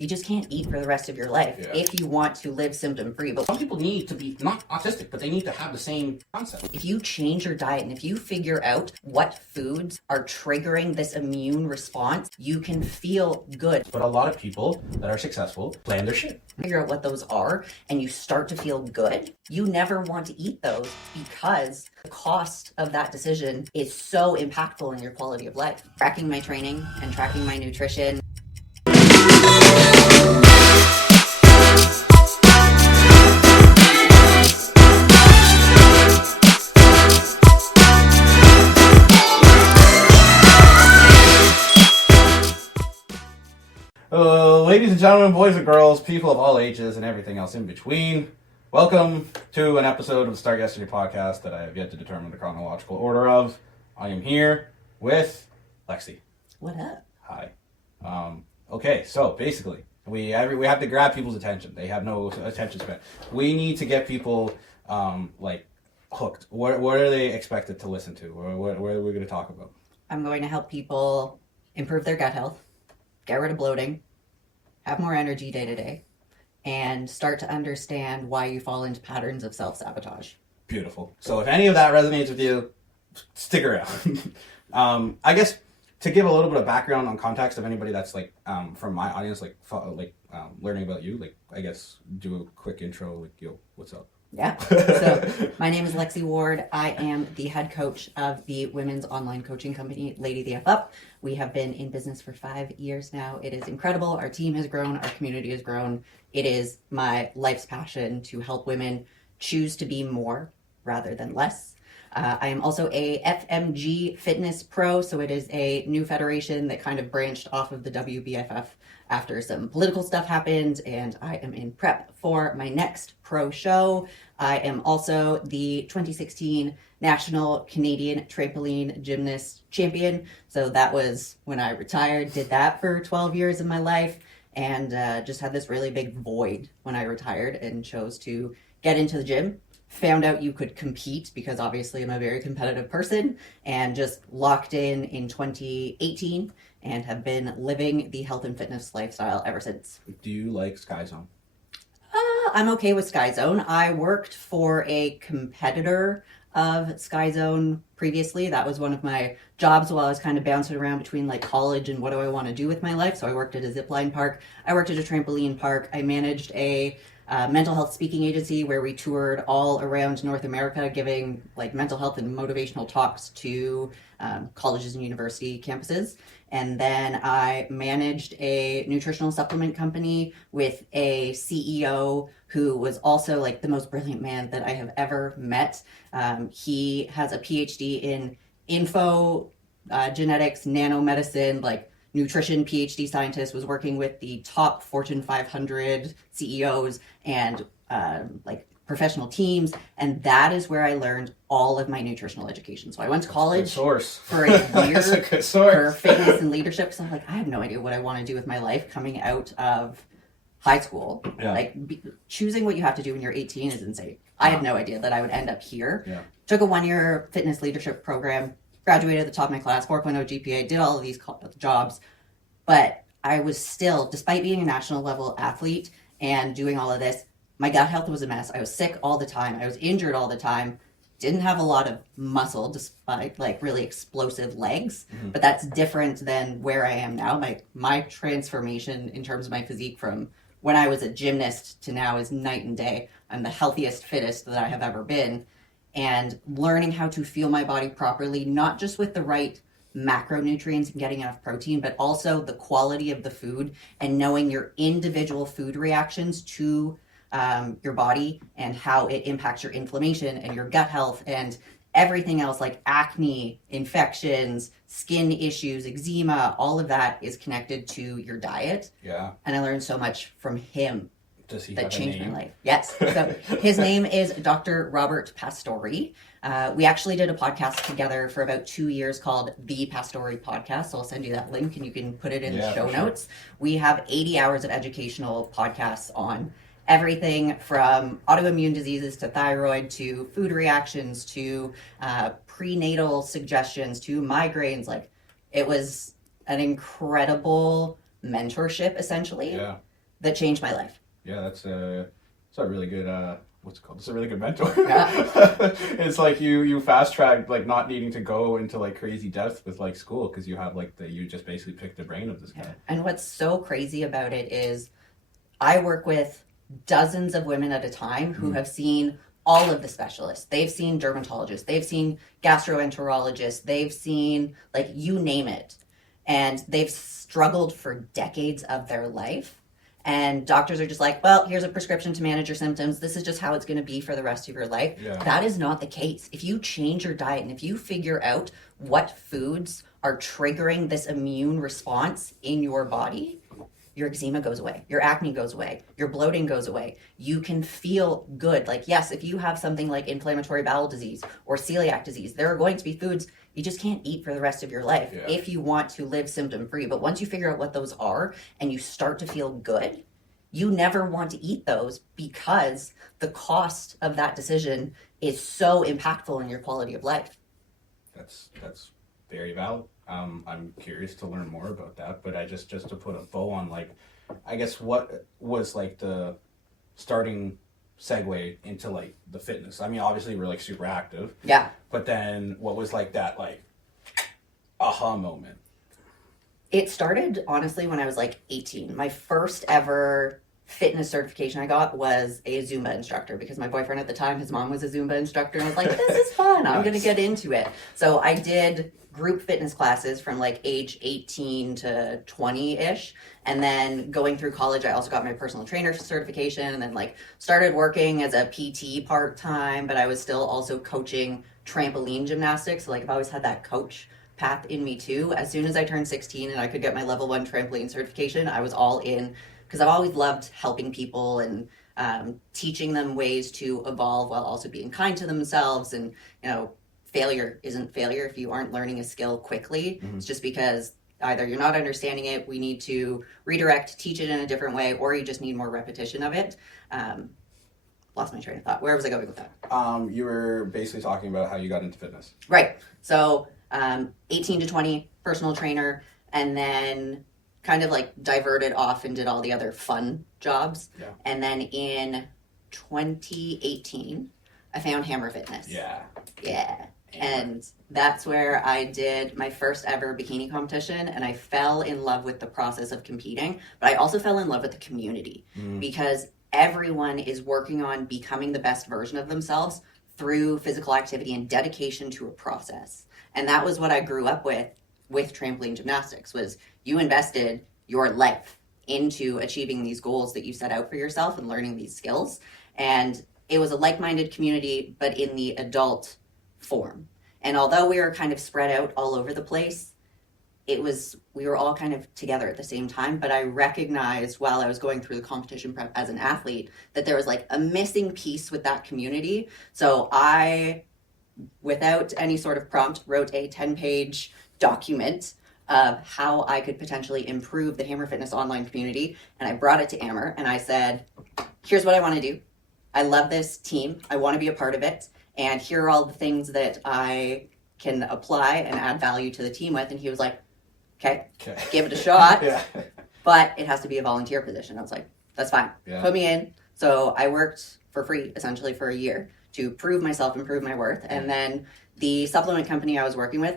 You just can't eat for the rest of your life if you want to live symptom-free. But some people need to be not autistic, but they need to have the same concept. If you change your diet and if you figure out what foods are triggering this immune response, you can feel good. But a lot of people that are successful plan their shit. Figure out what those are and you start to feel good. You never want to eat those because the cost of that decision is so impactful in your quality of life. Tracking my training and tracking my nutrition. Ladies and gentlemen, boys and girls, people of all ages and everything else in between, welcome to an episode of the Start Yesterday podcast that I have yet to determine the chronological order of. I am here with Lexi. What up? Hi. Okay, so basically, we have to grab people's attention. They have no attention span. We need to get people hooked. What are they expected to listen to? What are we going to talk about? I'm going to help people improve their gut health, get rid of bloating, have more energy day to day, and start to understand why you fall into patterns of self-sabotage. Beautiful. So if any of that resonates with you, stick around. I guess to give a little bit of background on context of anybody that's from my audience, learning about you, I guess do a quick intro, yo, what's up? Yeah. So my name is Lexi Ward. I am the head coach of the women's online coaching company, LadyTheFUp. We have been in business for 5 years now. It is incredible. Our team has grown. Our community has grown. It is my life's passion to help women choose to be more rather than less. I am also a FMG fitness pro. So it is a new federation that kind of branched off of the WBFF after some political stuff happened, and I am in prep for my next pro show. I am also the 2016 National Canadian Trampoline Gymnast Champion. So that was when I retired, did that for 12 years of my life, and just had this really big void when I retired and chose to get into the gym. Found out you could compete because obviously I'm a very competitive person, and just locked in 2018 and have been living the health and fitness lifestyle ever since. Do you like Sky Zone? I'm okay with Sky Zone. I worked for a competitor of Sky Zone previously. That was one of my jobs while I was kind of bouncing around between college and what do I want to do with my life. So I worked at a zipline park. I worked at a trampoline park. I managed a mental health speaking agency where we toured all around North America giving mental health and motivational talks to colleges and university campuses. And then I managed a nutritional supplement company with a CEO who was also the most brilliant man that I have ever met. He has a PhD in info genetics, nanomedicine, nutrition PhD scientist, was working with the top Fortune 500 CEOs and professional teams, and that is where I learned all of my nutritional education. So I went to college for a year That's a good source. for fitness and leadership. So I have no idea what I want to do with my life coming out of high school. Yeah. Choosing what you have to do when you're 18 is insane. I had no idea that I would end up here. Yeah. Took a 1-year fitness leadership program, graduated at the top of my class, 4.0 GPA, did all of these jobs, but I was still, despite being a national level athlete and doing all of this, my gut health was a mess. I was sick all the time. I was injured all the time. Didn't have a lot of muscle despite really explosive legs, but that's different than where I am now. My transformation in terms of my physique from when I was a gymnast to now is night and day. I'm the healthiest, fittest that I have ever been. And learning how to fuel my body properly, not just with the right macronutrients and getting enough protein, but also the quality of the food and knowing your individual food reactions to your body and how it impacts your inflammation and your gut health and everything else like acne, infections, skin issues, eczema, all of that is connected to your diet. Yeah. And I learned so much from him. Does he that have changed a name? my life. Yes. So his name is Dr. Robert Pastore. We actually did a podcast together for about 2 years called The Pastore Podcast. So I'll send you that link and you can put it in the show notes. We have 80 hours of educational podcasts on everything from autoimmune diseases to thyroid to food reactions to prenatal suggestions to migraines. It was an incredible mentorship, essentially. Yeah. that changed my life. Yeah, that's a really good what's it called? It's a really good mentor. Yeah. It's like you fast tracked like not needing to go into like crazy depth with like school because you have like you just basically picked the brain of this guy. And what's so crazy about it is I work with dozens of women at a time who have seen all of the specialists. They've seen dermatologists, they've seen gastroenterologists, they've seen like you name it. And they've struggled for decades of their life. And doctors are just like, well, here's a prescription to manage your symptoms. This is just how it's going to be for the rest of your life. Yeah. That is not the case. If you change your diet and if you figure out what foods are triggering this immune response in your body, your eczema goes away, your acne goes away, your bloating goes away. You can feel good. Like, yes, if you have something like inflammatory bowel disease or celiac disease, there are going to be foods you just can't eat for the rest of your life if you want to live symptom free. But once you figure out what those are and you start to feel good, you never want to eat those because the cost of that decision is so impactful in your quality of life. That's very valid. I'm curious to learn more about that, but I just to put a bow on, like, I guess what was like the starting segue into like the fitness. I mean, obviously we're like super active. Yeah. But then what was like that like aha moment? It started honestly when I was like 18. My first ever fitness certification I got was a Zumba instructor because my boyfriend at the time, his mom was a Zumba instructor, and I was like, this is fun. I'm going to get into it. So I did group fitness classes from like age 18 to 20-ish. And then going through college, I also got my personal trainer certification and then like started working as a PT part-time, but I was still also coaching trampoline gymnastics. So like I've always had that coach path in me too. As soon as I turned 16 and I could get my level 1 trampoline certification, I was all in because I've always loved helping people and teaching them ways to evolve while also being kind to themselves. And, you know, failure isn't failure if you aren't learning a skill quickly. It's just because either you're not understanding it, we need to redirect, teach it in a different way, or you just need more repetition of it. Lost my train of thought. Where was I going with that? You were basically talking about how you got into fitness. Right. So 18 to 20, personal trainer, and then kind of like diverted off and did all the other fun jobs. Yeah. And then in 2018, I found Hammer Fitness. Yeah. And that's where I did my first ever bikini competition, and I fell in love with the process of competing, but I also fell in love with the community because everyone is working on becoming the best version of themselves through physical activity and dedication to a process. And that was what I grew up with trampoline gymnastics, was you invested your life into achieving these goals that you set out for yourself and learning these skills. And it was a like-minded community, but in the adult form. And although we were kind of spread out all over the place, we were all kind of together at the same time. But I recognized while I was going through the competition prep as an athlete that there was like a missing piece with that community. So I, without any sort of prompt, wrote a 10-page document of how I could potentially improve the Hammer Fitness online community. And I brought it to Amber and I said, here's what I want to do. I love this team. I want to be a part of it. And here are all the things that I can apply and add value to the team with. And he was like, okay, give it a shot. But it has to be a volunteer position. I was like, that's fine. Put me in. So I worked for free, essentially, for a year to prove myself and prove my worth. And then the supplement company I was working with,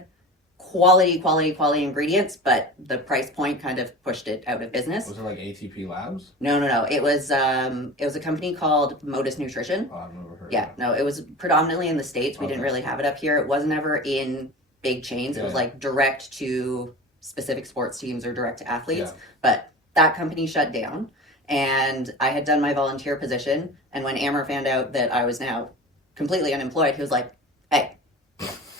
quality ingredients, but the price point kind of pushed it out of business. Was it like ATP Labs? No. It was a company called Modus Nutrition. Oh, I've never heard of that. No, it was predominantly in the States. We didn't really have it up here. It wasn't ever in big chains. It was like direct to specific sports teams or direct to athletes. But that company shut down, and I had done my volunteer position. And when Amber found out that I was now completely unemployed, he was like, hey,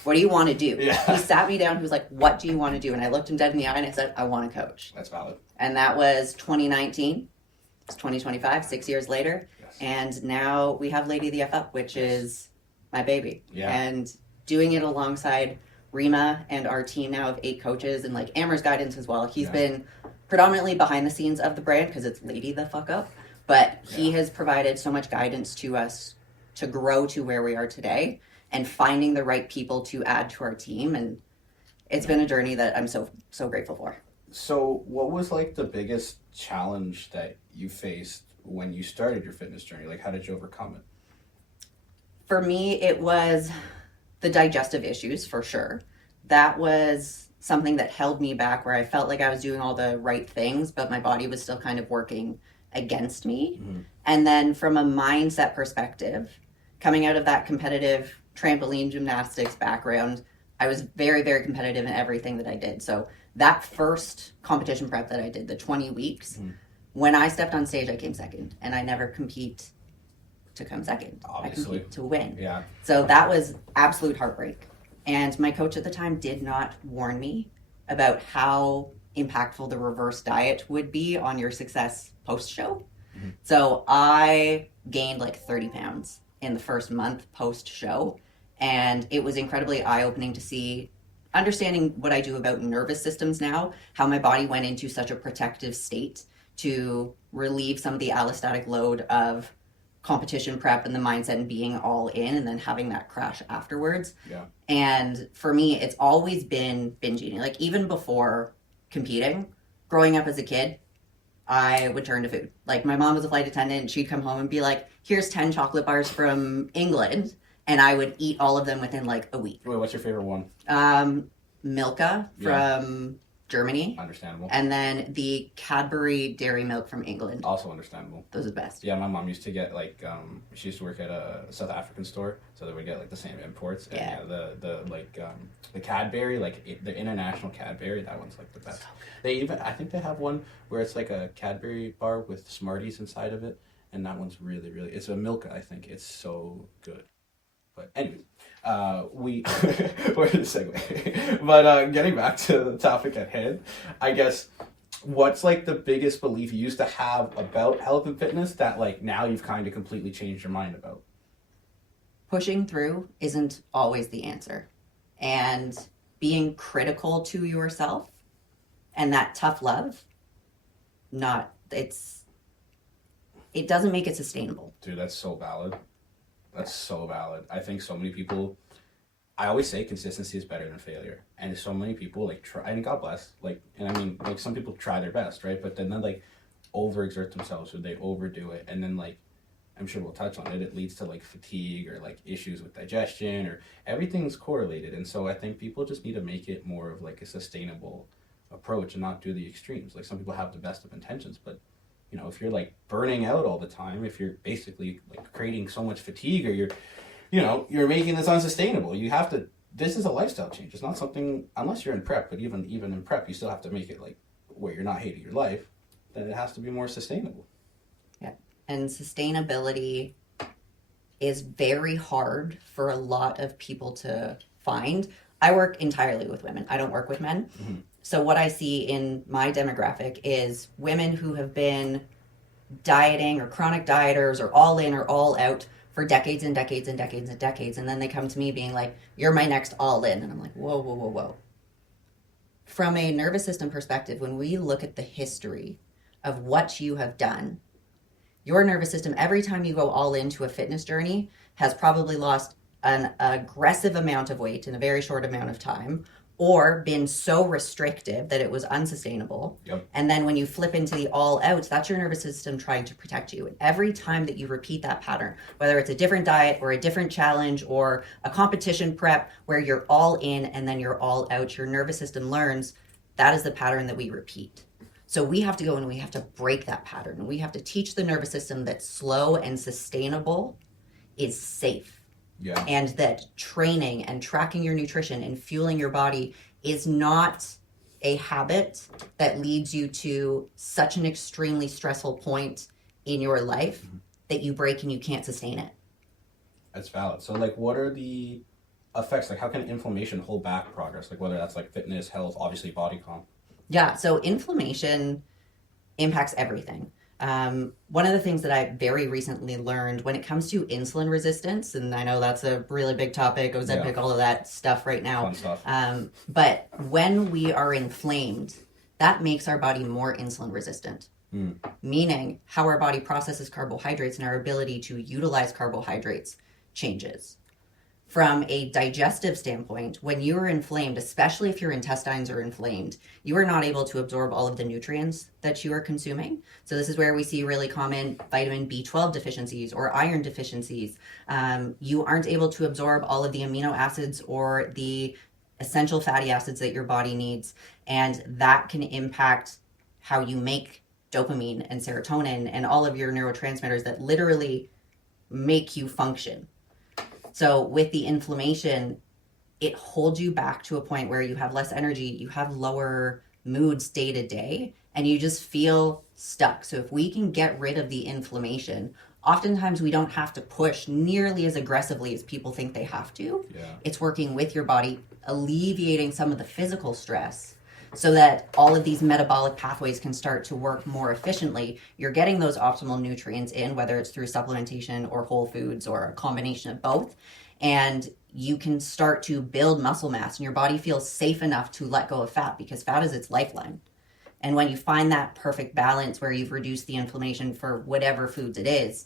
what do you want to do? He sat me down. He was like, what do you want to do? And I looked him dead in the eye and I said, I want to coach. That's valid. And that was 2019. It's 2025, 6 years later. Yes. And now we have LadyTheFUp, which is my baby. Yeah. And doing it alongside Rima and our team now of 8 coaches and like Amber's guidance as well. He's been predominantly behind the scenes of the brand because it's LadyTheFUp. But he has provided so much guidance to us to grow to where we are today and finding the right people to add to our team. And it's been a journey that I'm so grateful for. So what was like the biggest challenge that you faced when you started your fitness journey? Like, how did you overcome it? For me, it was the digestive issues for sure. That was something that held me back, where I felt like I was doing all the right things, but my body was still kind of working against me. Mm-hmm. And then from a mindset perspective, coming out of that competitive trampoline gymnastics background, I was very, very competitive in everything that I did. So that first competition prep that I did, the 20 weeks, when I stepped on stage, I came second. And I never compete to come second. Obviously. I compete to win. Yeah. So that was absolute heartbreak. And my coach at the time did not warn me about how impactful the reverse diet would be on your success post-show. Mm-hmm. So I gained like 30 pounds in the first month post-show. And it was incredibly eye-opening to see, understanding what I do about nervous systems now, how my body went into such a protective state to relieve some of the allostatic load of competition prep and the mindset and being all in, and then having that crash afterwards. Yeah. And for me, it's always been binge eating. Like even before competing, growing up as a kid, I would turn to food. Like my mom was a flight attendant and she'd come home and be like, here's 10 chocolate bars from England. And I would eat all of them within like a week. Wait, what's your favorite one? Milka from Germany. Understandable. And then the Cadbury dairy milk from England. Also understandable. Those are the best. Yeah, my mom used to get like she used to work at a South African store, so they would get like the same imports. And Yeah. The Cadbury, the international Cadbury, that one's like the best. They even, I think they have one where it's like a Cadbury bar with Smarties inside of it, and that one's really, really, it's a Milka, I think. It's so good. But anyway, we're in a segue. But getting back to the topic at hand, I guess, what's like the biggest belief you used to have about health and fitness that like now you've kind of completely changed your mind about? Pushing through isn't always the answer. And being critical to yourself and that tough love, it doesn't make it sustainable. Dude, that's so valid. That's so valid. I think so many people, I always say consistency is better than failure. And so many people like try, and God bless, like, and I mean, like some people try their best, right? But then they like overexert themselves or they overdo it. And then like, I'm sure we'll touch on it, it leads to like fatigue or like issues with digestion, or everything's correlated. And so I think people just need to make it more of like a sustainable approach and not do the extremes. Like some people have the best of intentions, but you know, if you're like burning out all the time, if you're basically like creating so much fatigue, or you're making this unsustainable, you have to, this is a lifestyle change. It's not something, unless you're in prep, but even in prep, you still have to make it like where you're not hating your life, then it has to be more sustainable. Yeah. And sustainability is very hard for a lot of people to find. I work entirely with women. I don't work with men. Mm-hmm. So what I see in my demographic is women who have been dieting or chronic dieters or all in or all out for decades and decades and decades and decades. And then they come to me being like, you're my next all in. And I'm like, whoa, whoa, whoa, whoa. From a nervous system perspective, when we look at the history of what you have done, your nervous system, every time you go all into a fitness journey, has probably lost an aggressive amount of weight in a very short amount of time, or been so restrictive that it was unsustainable. Yep. And then when you flip into the all out, that's your nervous system trying to protect you. And every time that you repeat that pattern, whether it's a different diet or a different challenge or a competition prep where you're all in and then you're all out, your nervous system learns that is the pattern that we repeat. So we have to go and we have to break that pattern. And we have to teach the nervous system that slow and sustainable is safe. Yeah. And that training and tracking your nutrition and fueling your body is not a habit that leads you to such an extremely stressful point in your life that you break and you can't sustain it. That's valid. So like, what are the effects? Like, how can inflammation hold back progress? Like, whether that's like fitness, health, obviously body comp. Yeah, so inflammation impacts everything. One of the things that I very recently learned when it comes to insulin resistance, and I know that's a really big topic, Ozempic, all of that stuff right now. Fun stuff. But when we are inflamed, that makes our body more insulin resistant. Meaning how our body processes carbohydrates and our ability to utilize carbohydrates changes. From a digestive standpoint, when you are inflamed, especially if your intestines are inflamed, you are not able to absorb all of the nutrients that you are consuming. So this is where we see really common vitamin B12 deficiencies or iron deficiencies. You aren't able to absorb all of the amino acids or the essential fatty acids that your body needs, and that can impact how you make dopamine and serotonin and all of your neurotransmitters that literally make you function. So with the inflammation, it holds you back to a point where you have less energy, you have lower moods day to day, and you just feel stuck. So if we can get rid of the inflammation, oftentimes we don't have to push nearly as aggressively as people think they have to. Yeah. It's working with your body, alleviating some of the physical stress so that all of these metabolic pathways can start to work more efficiently. You're getting those optimal nutrients in, whether it's through supplementation or whole foods or a combination of both. And you can start to build muscle mass, and your body feels safe enough to let go of fat, because fat is its lifeline. And when you find that perfect balance where you've reduced the inflammation for whatever foods it is,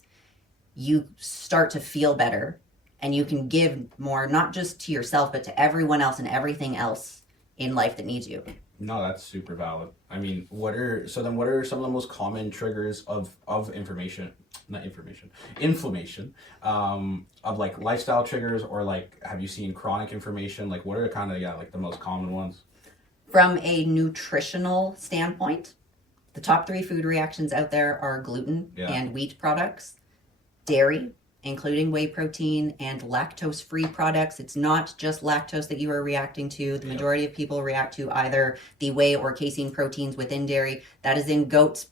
you start to feel better, and you can give more, not just to yourself, but to everyone else and everything else in life that needs you. No, that's super valid. I mean, what are some of the most common triggers of inflammation, of like lifestyle triggers, or like, have you seen chronic inflammation? Like, what are kind of, like the most common ones? From a nutritional standpoint, the top 3 food reactions out there are gluten and wheat products, dairy, including whey protein, and lactose-free products. It's not just lactose that you are reacting to. The majority of people react to either the whey or casein proteins within dairy. That is in goats'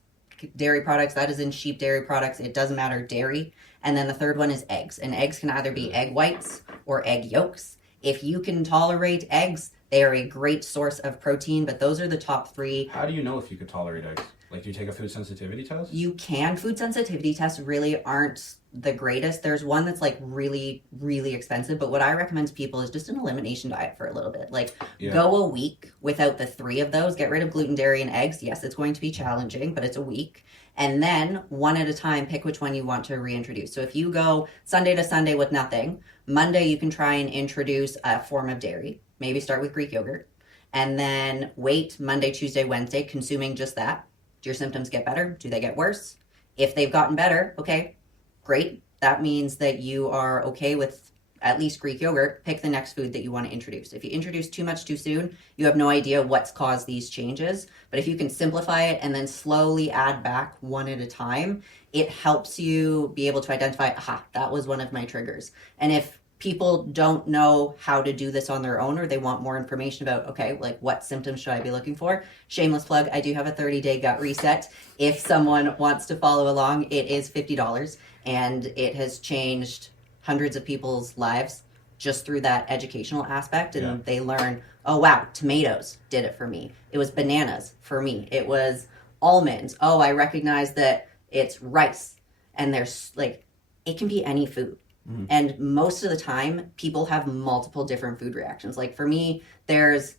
dairy products. That is in sheep dairy products. It doesn't matter, dairy. And then the third one is eggs. And eggs can either be egg whites or egg yolks. If you can tolerate eggs, they are a great source of protein, but those are the top 3. How do you know if you could tolerate eggs? Like, do you take a food sensitivity test? You can. Food sensitivity tests really aren't the greatest. There's one that's like really, really expensive, but what I recommend to people is just an elimination diet for a little bit. Like, go a week without the 3 of those. Get rid of gluten, dairy, and eggs. Yes, it's going to be challenging, but it's a week. And then one at a time, pick which one you want to reintroduce. So if you go Sunday to Sunday with nothing, Monday you can try and introduce a form of dairy. Maybe start with Greek yogurt. And then wait Monday, Tuesday, Wednesday, consuming just that. Do your symptoms get better? Do they get worse? If they've gotten better, okay, great. That means that you are okay with at least Greek yogurt. Pick the next food that you want to introduce. If you introduce too much too soon, you have no idea what's caused these changes. But if you can simplify it and then slowly add back one at a time, it helps you be able to identify, aha, that was one of my triggers. And if people don't know how to do this on their own, or they want more information about, okay, like what symptoms should I be looking for? Shameless plug, I do have a 30-day gut reset. If someone wants to follow along, it is $50, and it has changed hundreds of people's lives just through that educational aspect. And they learn, oh wow, tomatoes did it for me. It was bananas for me. It was almonds. Oh, I recognize that it's rice. And there's like, it can be any food. Mm-hmm. And most of the time, people have multiple different food reactions. Like for me, there's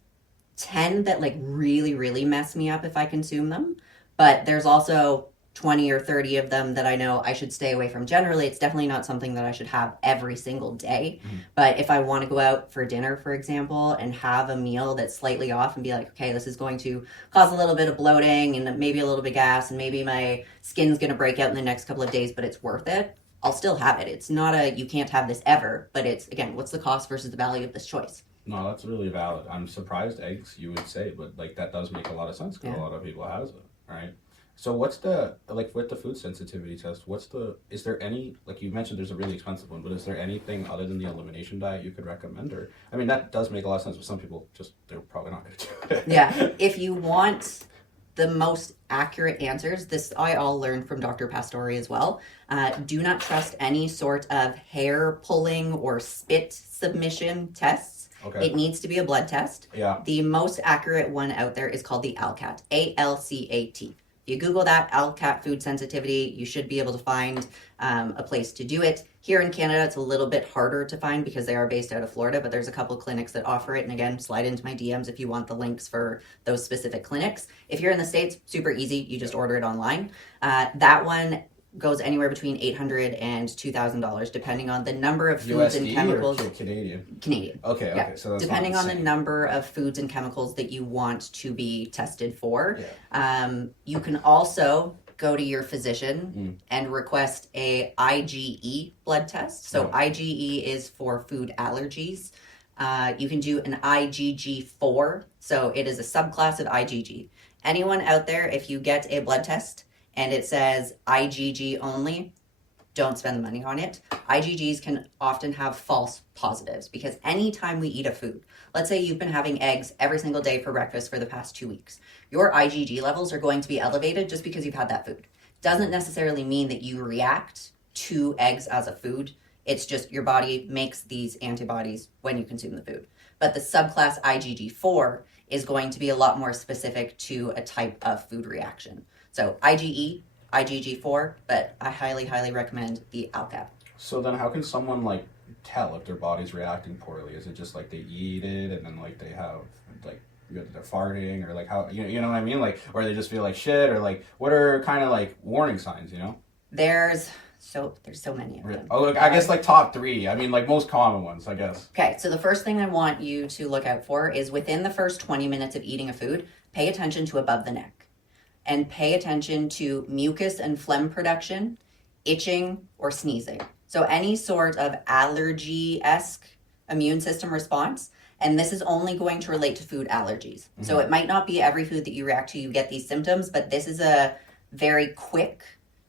10 that like really, really mess me up if I consume them. But there's also 20 or 30 of them that I know I should stay away from. Generally, it's definitely not something that I should have every single day. Mm-hmm. But if I want to go out for dinner, for example, and have a meal that's slightly off and be like, okay, this is going to cause a little bit of bloating and maybe a little bit of gas and maybe my skin's going to break out in the next couple of days, but it's worth it, I'll still have it. It's not a, you can't have this ever, but it's, again, what's the cost versus the value of this choice? No, that's really valid. I'm surprised eggs, you would say, but like that does make a lot of sense because a lot of people has it, right? So what's the, like with the food sensitivity test, is there any, like you mentioned there's a really expensive one, but is there anything other than the elimination diet you could recommend? Or, I mean, that does make a lot of sense, but some people just, they're probably not going to do it. Yeah, if you want the most accurate answers, this I all learned from Dr. Pastore as well. Do not trust any sort of hair pulling or spit submission tests. Okay. It needs to be a blood test. Yeah. The most accurate one out there is called the ALCAT, ALCAT. If you Google that, ALCAT food sensitivity, you should be able to find a place to do it. Here in Canada, it's a little bit harder to find because they are based out of Florida, but there's a couple clinics that offer it. And again, slide into my DMs if you want the links for those specific clinics. If you're in the States, super easy. You just order it online. That one goes anywhere between $800 and $2,000, depending on the number of foods and USD chemicals. or Canadian? Canadian. Okay, Yeah. okay. So that's depending not on the insane. number of foods and chemicals that you want to be tested for. Yeah. You can also go to your physician and request a IgE blood test. So IgE is for food allergies. You can do an IgG4. So it is a subclass of IgG. Anyone out there, if you get a blood test and it says IgG only, don't spend the money on it. IgGs can often have false positives because anytime we eat a food, let's say you've been having eggs every single day for breakfast for the past 2 weeks, your IgG levels are going to be elevated just because you've had that food. Doesn't necessarily mean that you react to eggs as a food. It's just your body makes these antibodies when you consume the food. But the subclass IgG4 is going to be a lot more specific to a type of food reaction. So IgE, IgG4, but I highly, highly recommend the ALCAP. So then how can someone like tell if their body's reacting poorly? Is it just like they eat it and then like they have like they're farting or like how you know what I mean? Like or they just feel like shit or like what are kind of like warning signs, you know? There's so many of them. Oh, look, I guess like top 3. I mean like most common ones, I guess. Okay, so the first thing I want you to look out for is within the first 20 minutes of eating a food, pay attention to above the neck. And pay attention to mucus and phlegm production, itching, or sneezing. So any sort of allergy-esque immune system response, and this is only going to relate to food allergies. Mm-hmm. So it might not be every food that you react to, you get these symptoms, but this is a very quick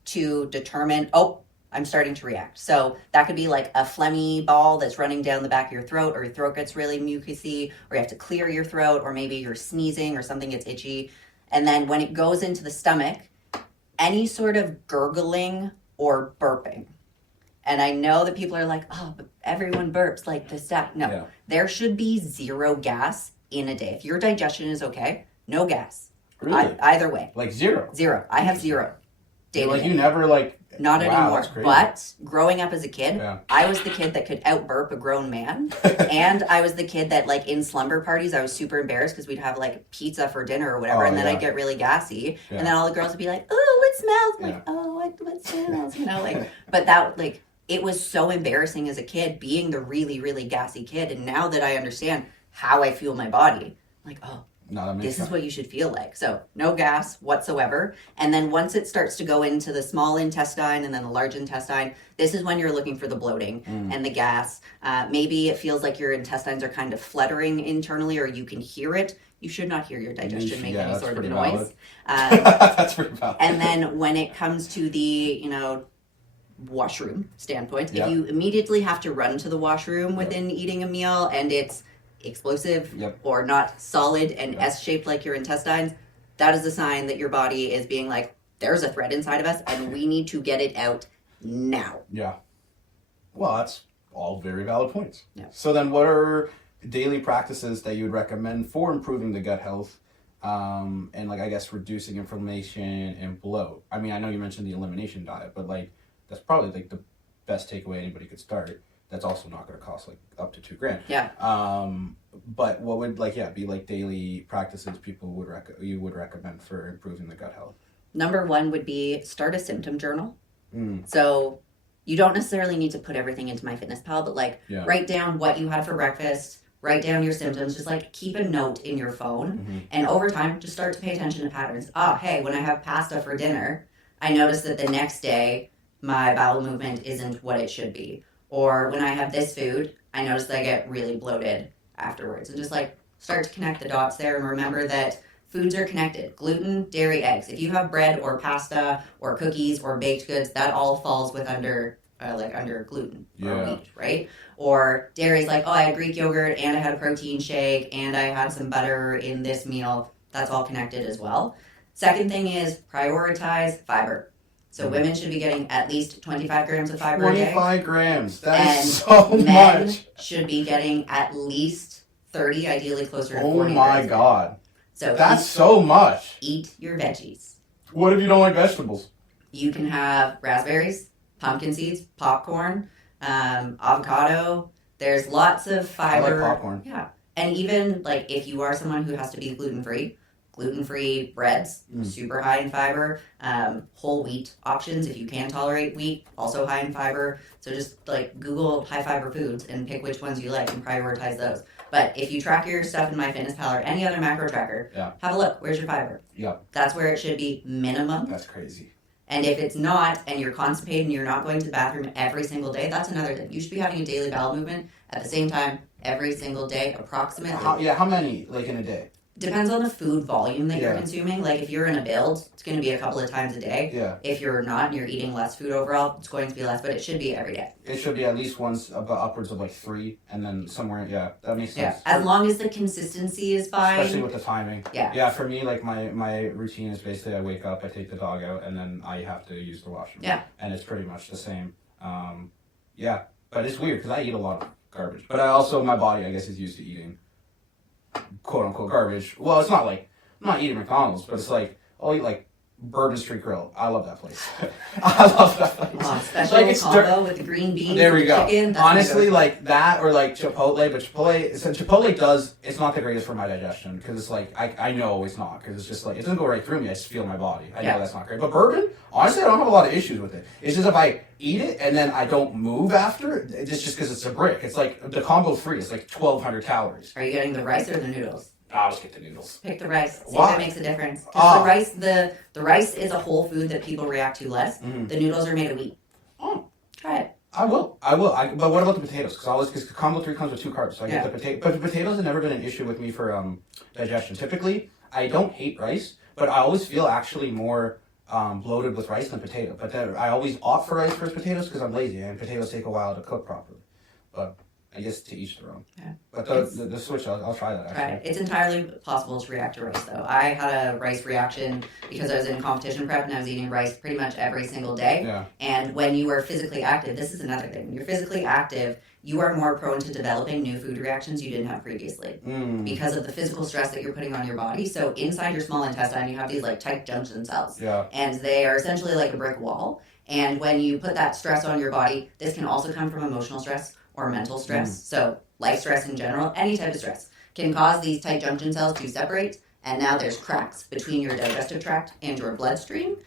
to determine, oh, I'm starting to react. So that could be like a phlegmy ball that's running down the back of your throat, or your throat gets really mucousy, or you have to clear your throat, or maybe you're sneezing or something gets itchy. And then when it goes into the stomach, any sort of gurgling or burping. And I know that people are like, oh, but everyone burps like this stuff. No, There should be 0 gas in a day. If your digestion is okay, no gas. Really? Either way. Like 0? 0. I have 0. Like you never like... Not anymore. That's crazy. But growing up as a kid, I was the kid that could out-burp a grown man. And I was the kid that, like, in slumber parties, I was super embarrassed because we'd have, like, pizza for dinner or whatever. And then I'd get really gassy. Yeah. And then all the girls would be like, oh, it smells. I'm like, oh, what smells? You know, like, but that, like, it was so embarrassing as a kid being the really, really gassy kid. And now that I understand how I feel my body, I'm like, oh. No, this is what you should feel like. So no gas whatsoever. And then once it starts to go into the small intestine and then the large intestine, this is when you're looking for the bloating and the gas. Maybe it feels like your intestines are kind of fluttering internally or you can hear it. You should not hear your digestion make any sort of noise. That's pretty valid. And then when it comes to the, washroom standpoint, if you immediately have to run to the washroom within eating a meal and it's explosive or not solid and S-shaped like your intestines, that is a sign that your body is being like, there's a threat inside of us and we need to get it out now. Yeah. Well, that's all very valid points. Yeah. So then what are daily practices that you would recommend for improving the gut health and like I guess reducing inflammation and bloat? I mean, I know you mentioned the elimination diet, but like that's probably like the best takeaway anybody could start. That's also not going to cost like up to $2,000. Yeah. But what would be like daily practices people would you would recommend for improving the gut health? Number 1 would be start a symptom journal. So you don't necessarily need to put everything into MyFitnessPal, but like write down what you had for breakfast, write down your symptoms, just like keep a note in your phone. And over time, just start to pay attention to patterns. Hey, when I have pasta for dinner, I notice that the next day my bowel movement isn't what it should be. Or when I have this food, I notice that I get really bloated afterwards. And just like start to connect the dots there and remember that foods are connected. Gluten, dairy, eggs. If you have bread or pasta or cookies or baked goods, that all falls under gluten or wheat, right? Or dairy is like, I had Greek yogurt and I had a protein shake and I had some butter in this meal. That's all connected as well. Second thing is prioritize fiber. So women should be getting at least 25 grams of fiber a day. 25 grams. That is so much. And men should be getting at least 30, ideally closer to 40 grams. Oh my God. So that's so much. Eat your veggies. What if you don't like vegetables? You can have raspberries, pumpkin seeds, popcorn, avocado. There's lots of fiber. I like popcorn. Yeah. And even like if you are someone who has to be gluten-free, gluten-free breads, super high in fiber. Whole wheat options, if you can tolerate wheat, also high in fiber. So just like Google high fiber foods and pick which ones you like and prioritize those. But if you track your stuff in MyFitnessPal or any other macro tracker, have a look. Where's your fiber? That's where it should be minimum. That's crazy. And if it's not, and you're constipated and you're not going to the bathroom every single day, that's another thing. You should be having a daily bowel movement at the same time every single day, approximately. How many, like, in a day? Depends on the food volume that you're consuming. Like, if you're in a build, it's going to be a couple of times a day. If you're not and you're eating less food overall, it's going to be less, but it should be every day. It should be at least once, about upwards of like 3, and then somewhere, that makes sense. As long as the consistency is fine. Especially with the timing. Yeah, for me, like, my routine is basically I wake up, I take the dog out, and then I have to use the washroom. And it's pretty much the same. But it's weird, because I eat a lot of garbage. But my body, I guess, is used to eating quote-unquote garbage. Well, it's not like, I'm not eating McDonald's, but it's like, I'll eat like Bourbon Street Grill. I love that place. I love that place. Special combo with the green beans. There we go. Chicken, honestly, like that or like Chipotle, but Chipotle it's not the greatest for my digestion because it's like, I know it's not because it's just like, it doesn't go right through me. I just feel my body. I know that's not great. But bourbon, honestly, I don't have a lot of issues with it. It's just if I eat it and then I don't move after, it's just because it's a brick. It's like the combo 3. It's like 1,200 calories. Are you getting the rice or the noodles? I'll just get the noodles. Pick the rice. See if that makes a difference. Because the rice is a whole food that people react to less. The noodles are made of wheat. Try it. I will. But what about the potatoes? Because combo 3 comes with 2 carbs, so I get the potato. But the potatoes have never been an issue with me for digestion. Typically, I don't hate rice, but I always feel actually more bloated with rice than potato. But then I always opt for rice versus potatoes because I'm lazy, and potatoes take a while to cook properly. But I guess to each their own. But the switch, I'll try that. Actually. Right. It's entirely possible to react to rice, though. I had a rice reaction because I was in competition prep and I was eating rice pretty much every single day. And when you are physically active, this is another thing. When you're physically active, you are more prone to developing new food reactions you didn't have previously because of the physical stress that you're putting on your body. So inside your small intestine, you have these like tight junction cells. And they are essentially like a brick wall. And when you put that stress on your body, this can also come from emotional stress or mental stress. So life stress in general, any type of stress, can cause these tight junction cells to separate. And now there's cracks between your digestive tract and your bloodstream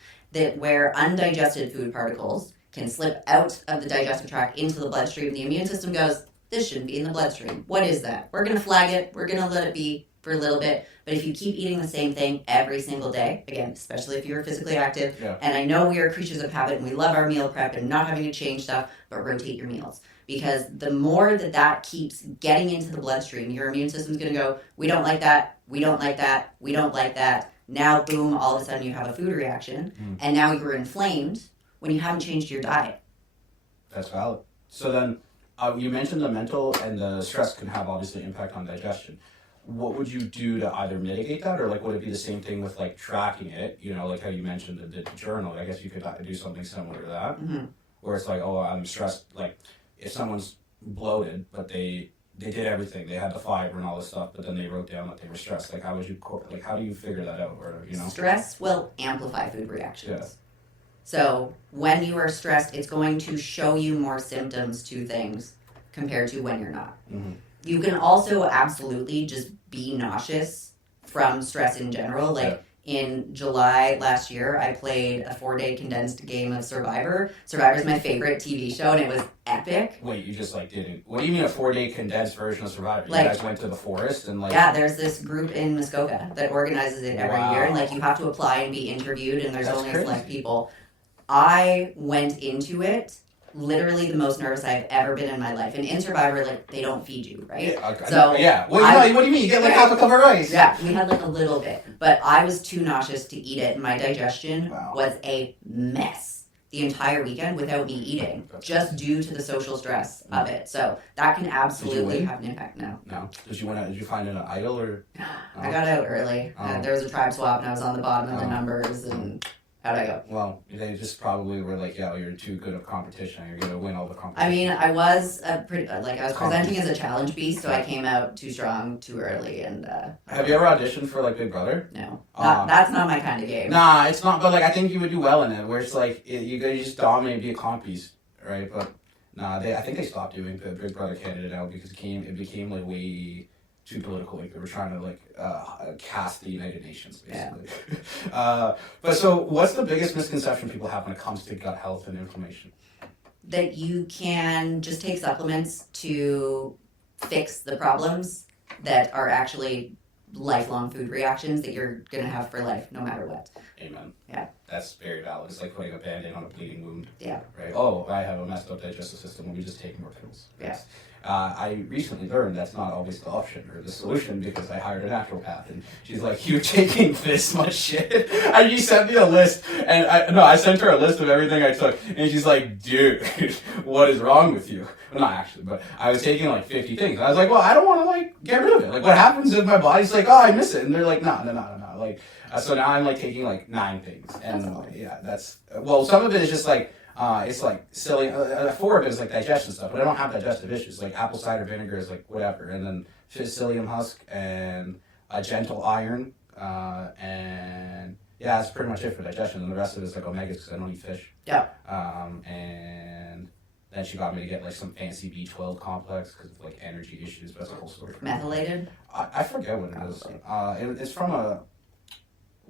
where undigested food particles can slip out of the digestive tract into the bloodstream. The immune system goes, this shouldn't be in the bloodstream. What is that? We're going to flag it. We're going to let it be for a little bit. But if you keep eating the same thing every single day, again, especially if you're physically active, and I know we are creatures of habit and we love our meal prep and not having to change stuff, but rotate your meals. Because the more that keeps getting into the bloodstream, your immune system's going to go, we don't like that, we don't like that, we don't like that. Now, boom, all of a sudden you have a food reaction, and now you're inflamed when you haven't changed your diet. That's valid. So then, you mentioned the mental and the stress can have obviously impact on digestion. What would you do to either mitigate that, or like would it be the same thing with like tracking it? You know, like how you mentioned the journal. I guess you could do something similar to that, where it's like, oh, I'm stressed. Like if someone's bloated, but they did everything, they had the fiber and all this stuff, but then they wrote down that they were stressed. Like how would you how do you figure that out, or you know? Stress will amplify food reactions. So when you are stressed, it's going to show you more symptoms to things compared to when you're not. You can also absolutely just be nauseous from stress in general. Like in July last year, I played a 4-day condensed game of Survivor. Survivor's my favorite TV show, and it was epic. Wait, you just like didn't? What do you mean a 4-day condensed version of Survivor? You guys went to the forest and like... Yeah, there's this group in Muskoka that organizes it every year, and like you have to apply and be interviewed, and there's only select people. I went into it literally the most nervous I've ever been in my life. And in Survivor, like, they don't feed you, right? So what do you mean? You get like half a cup of rice. Yeah, we had like a little bit. But I was too nauseous to eat it. My digestion was a mess the entire weekend without me eating, just due to the social stress of it. So that can absolutely have an impact. No. Did you find an idol or? I got out early. There was a tribe swap, and I was on the bottom of the numbers, and how'd I go? Well, they just probably were like, yeah, you're too good at competition. You're going to win all the competition. I mean, I was presenting as a challenge beast, so I came out too strong, too early, and... Have you ever auditioned for, like, Big Brother? No. That's not my kind of game. Nah, it's not, but, like, I think you would do well in it, where it's, like, you just dominate, be a comp piece, right? But, I think they stopped doing the Big Brother candidate now because it became, like, way too political. Like they were trying to like cast the United Nations, basically. But so, what's the biggest misconception people have when it comes to gut health and inflammation? That you can just take supplements to fix the problems that are actually lifelong food reactions that you're going to have for life, no matter what. Amen. Yeah. That's very valid. It's like putting a band-aid on a bleeding wound. Yeah. Right? Oh, I have a messed up digestive system. Let me just take more pills. Yeah. I recently learned that's not always the option or the solution because I hired a naturopath and she's like, you're taking this much shit? And you sent me a list and I sent her a list of everything I took and she's like, dude, what is wrong with you? Well, not actually, but I was taking like 50 things. And I was like, well, I don't want to like get rid of it. Like what happens if my body's like, oh, I miss it? And they're like, no. Like, so now I'm like taking like 9 things. And well, some of it is just like, it's like silly. 4 of it is like digestion stuff, but I don't have digestive issues. Like apple cider vinegar is like whatever, and then psyllium husk and a gentle iron, and yeah, that's pretty much it for digestion. And the rest of it is like omegas because I don't eat fish. Yeah. And then she got me to get like some fancy B12 complex because of like energy issues. But that's a whole story. Methylated? I forget what it is. It's from a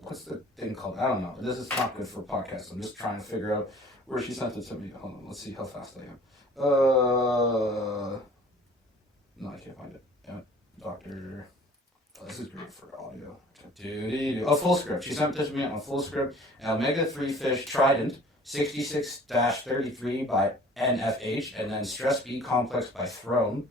what's the thing called? I don't know. This is not good for podcasts. I'm just trying to figure out where she sent it to me. Hold on, let's see how fast I am. No, I can't find it. Yeah, Doctor. Oh, this is great for audio. Oh, full script. She sent it to me on full script. Omega-3 fish trident, 66-33 by NFH, and then stress B complex by Throne.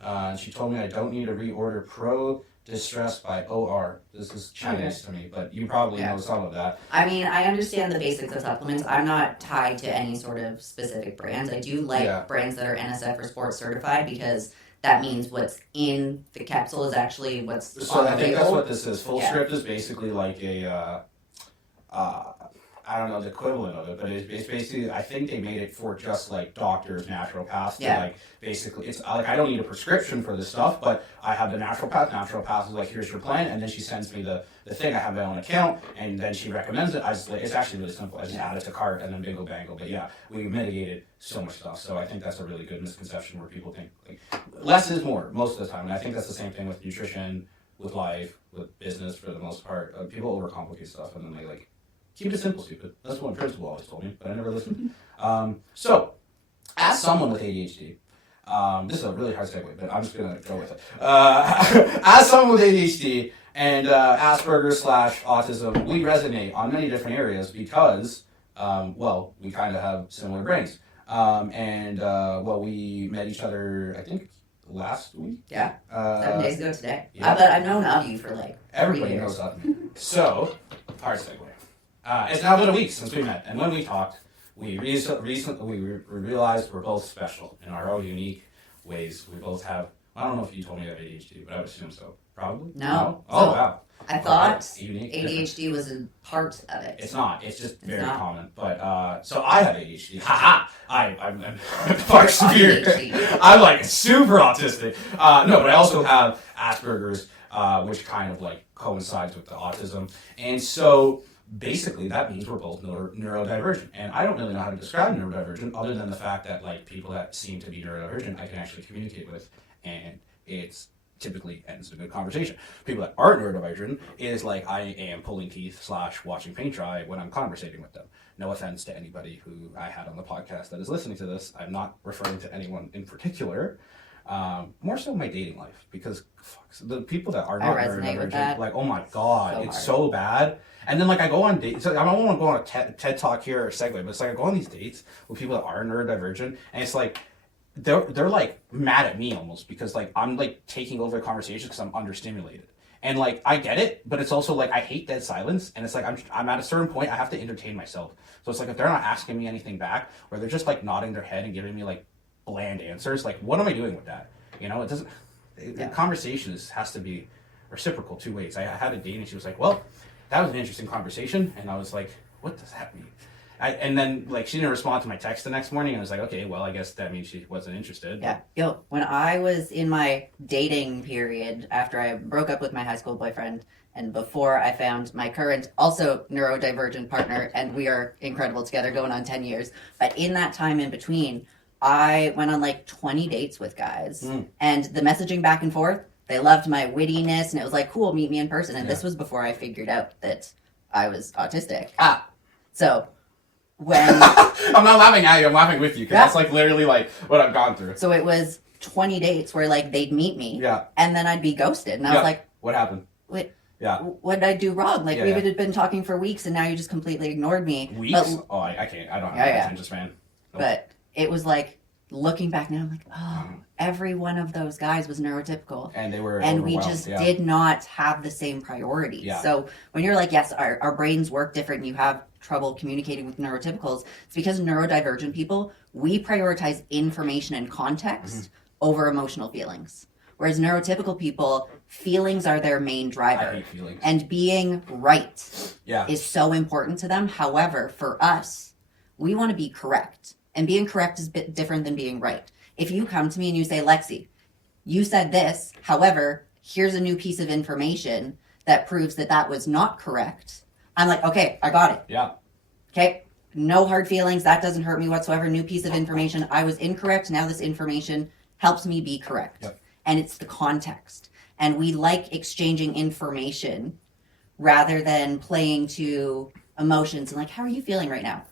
And she told me I don't need to reorder Pro Distress by OR. This is Chinese to me, but you probably know some of that. I mean, I understand the basics of supplements. I'm not tied to any sort of specific brands. I do like brands that are NSF or sports certified because that means what's in the capsule is actually what's on the I think label. that's what this is. Full script is basically like a, I don't know the equivalent of it, but it's basically, I think they made it for just like doctors, naturopaths. Yeah. Like basically, it's like I don't need a prescription for this stuff, but I have the naturopath. Naturopath is like, here's your plan, and then she sends me the thing. I have my own account, and then she recommends it. It's actually really simple. I just add it to cart, and then bingo bango. But yeah, we mitigated so much stuff. So I think that's a really good misconception where people think like less is more most of the time, and I think that's the same thing with nutrition, with life, with business for the most part. People overcomplicate stuff, and then they like. Keep it simple, stupid. That's what my principal always told me, but I never listened. So, as someone with ADHD, this is a really hard segue, but I'm just going to go with it. As someone with ADHD and Asperger's / autism, we resonate on many different areas because, well, we kind of have similar brains. We met each other, I think, last week. Yeah, 7 days ago today. Yeah. But I've known of you for like everybody knows of me. So, hard segue. It's now been a week since we met, and when we talked, we recently realized we're both special in our own unique ways. We both have, I don't know if you told me you have ADHD, but I would assume so. Probably? No. Oh, wow. I thought ADHD was a part of it. It's not. It's just very common. But, so I have ADHD. Ha-ha! I'm far severe. I'm like super autistic. No, but I also have Asperger's, which kind of like coincides with the autism. And so, basically, that means we're both neurodivergent. And I don't really know how to describe neurodivergent other than the fact that like people that seem to be neurodivergent, I can actually communicate with, and it's typically ends in a good conversation. People that aren't neurodivergent is like I am pulling teeth / watching paint dry when I'm conversating with them. No offense to anybody who I had on the podcast that is listening to this. I'm not referring to anyone in particular. More so my dating life, because the people that are not neurodivergent, like, oh my god, it's so bad. And then like I go on dates. So I don't want to go on a TED talk here or segue, but it's like I go on these dates with people that are neurodivergent, and it's like they're like mad at me almost because like I'm like taking over the conversation because I'm understimulated. And like I get it, but it's also like I hate dead silence, and it's like I'm at a certain point I have to entertain myself. So it's like if they're not asking me anything back, or they're just like nodding their head and giving me like bland answers, like what am I doing with that? You know, it doesn't. The conversation has to be reciprocal 2 ways. I had a date and she was like, well, that was an interesting conversation, and I was like, what does that mean? And then like she didn't respond to my text the next morning, and I was like, okay, well, I guess that means she wasn't interested. Yeah. When I was in my dating period after I broke up with my high school boyfriend and before I found my current also neurodivergent partner, and we are incredible together going on 10 years, but in that time in between I went on like 20 dates with guys, and the messaging back and forth They loved my wittiness, and it was like, cool, meet me in person. And Yeah. this was before I figured out that I was autistic. Ah. So when I'm not laughing at you, I'm laughing with you, because Yeah. that's like literally like what I've gone through. so it was 20 dates where like they'd meet me, Yeah. and then I'd be ghosted, and I Yeah. was like, What happened? wait, Yeah. what did I do wrong? Like Yeah, we yeah. had been talking for weeks, and now you just completely ignored me. Weeks? But, Oh, I can't. I don't have Yeah, an yeah. attention span. Nope. but it was like looking back now, I'm like, oh, every one of those guys was neurotypical. And they were And we overwhelmed, just yeah. did not have the same priorities. Yeah. So when you're like, yes, our brains work different and you have trouble communicating with neurotypicals, it's because neurodivergent people, we prioritize information and context over emotional feelings. Whereas neurotypical people, feelings are their main I driver. hate feelings. And being right Yeah. is so important to them. However, for us, we want to be correct. And being correct is a bit different than being right. If you come to me and you say, Lexi, you said this, however, here's a new piece of information that proves that that was not correct. I'm like, okay, I got it. Yeah. Okay, no hard feelings. That doesn't hurt me whatsoever. New piece of information. I was incorrect. Now this information helps me be correct. Yep. And it's the context. And we like exchanging information rather than playing to emotions and like, how are you feeling right now?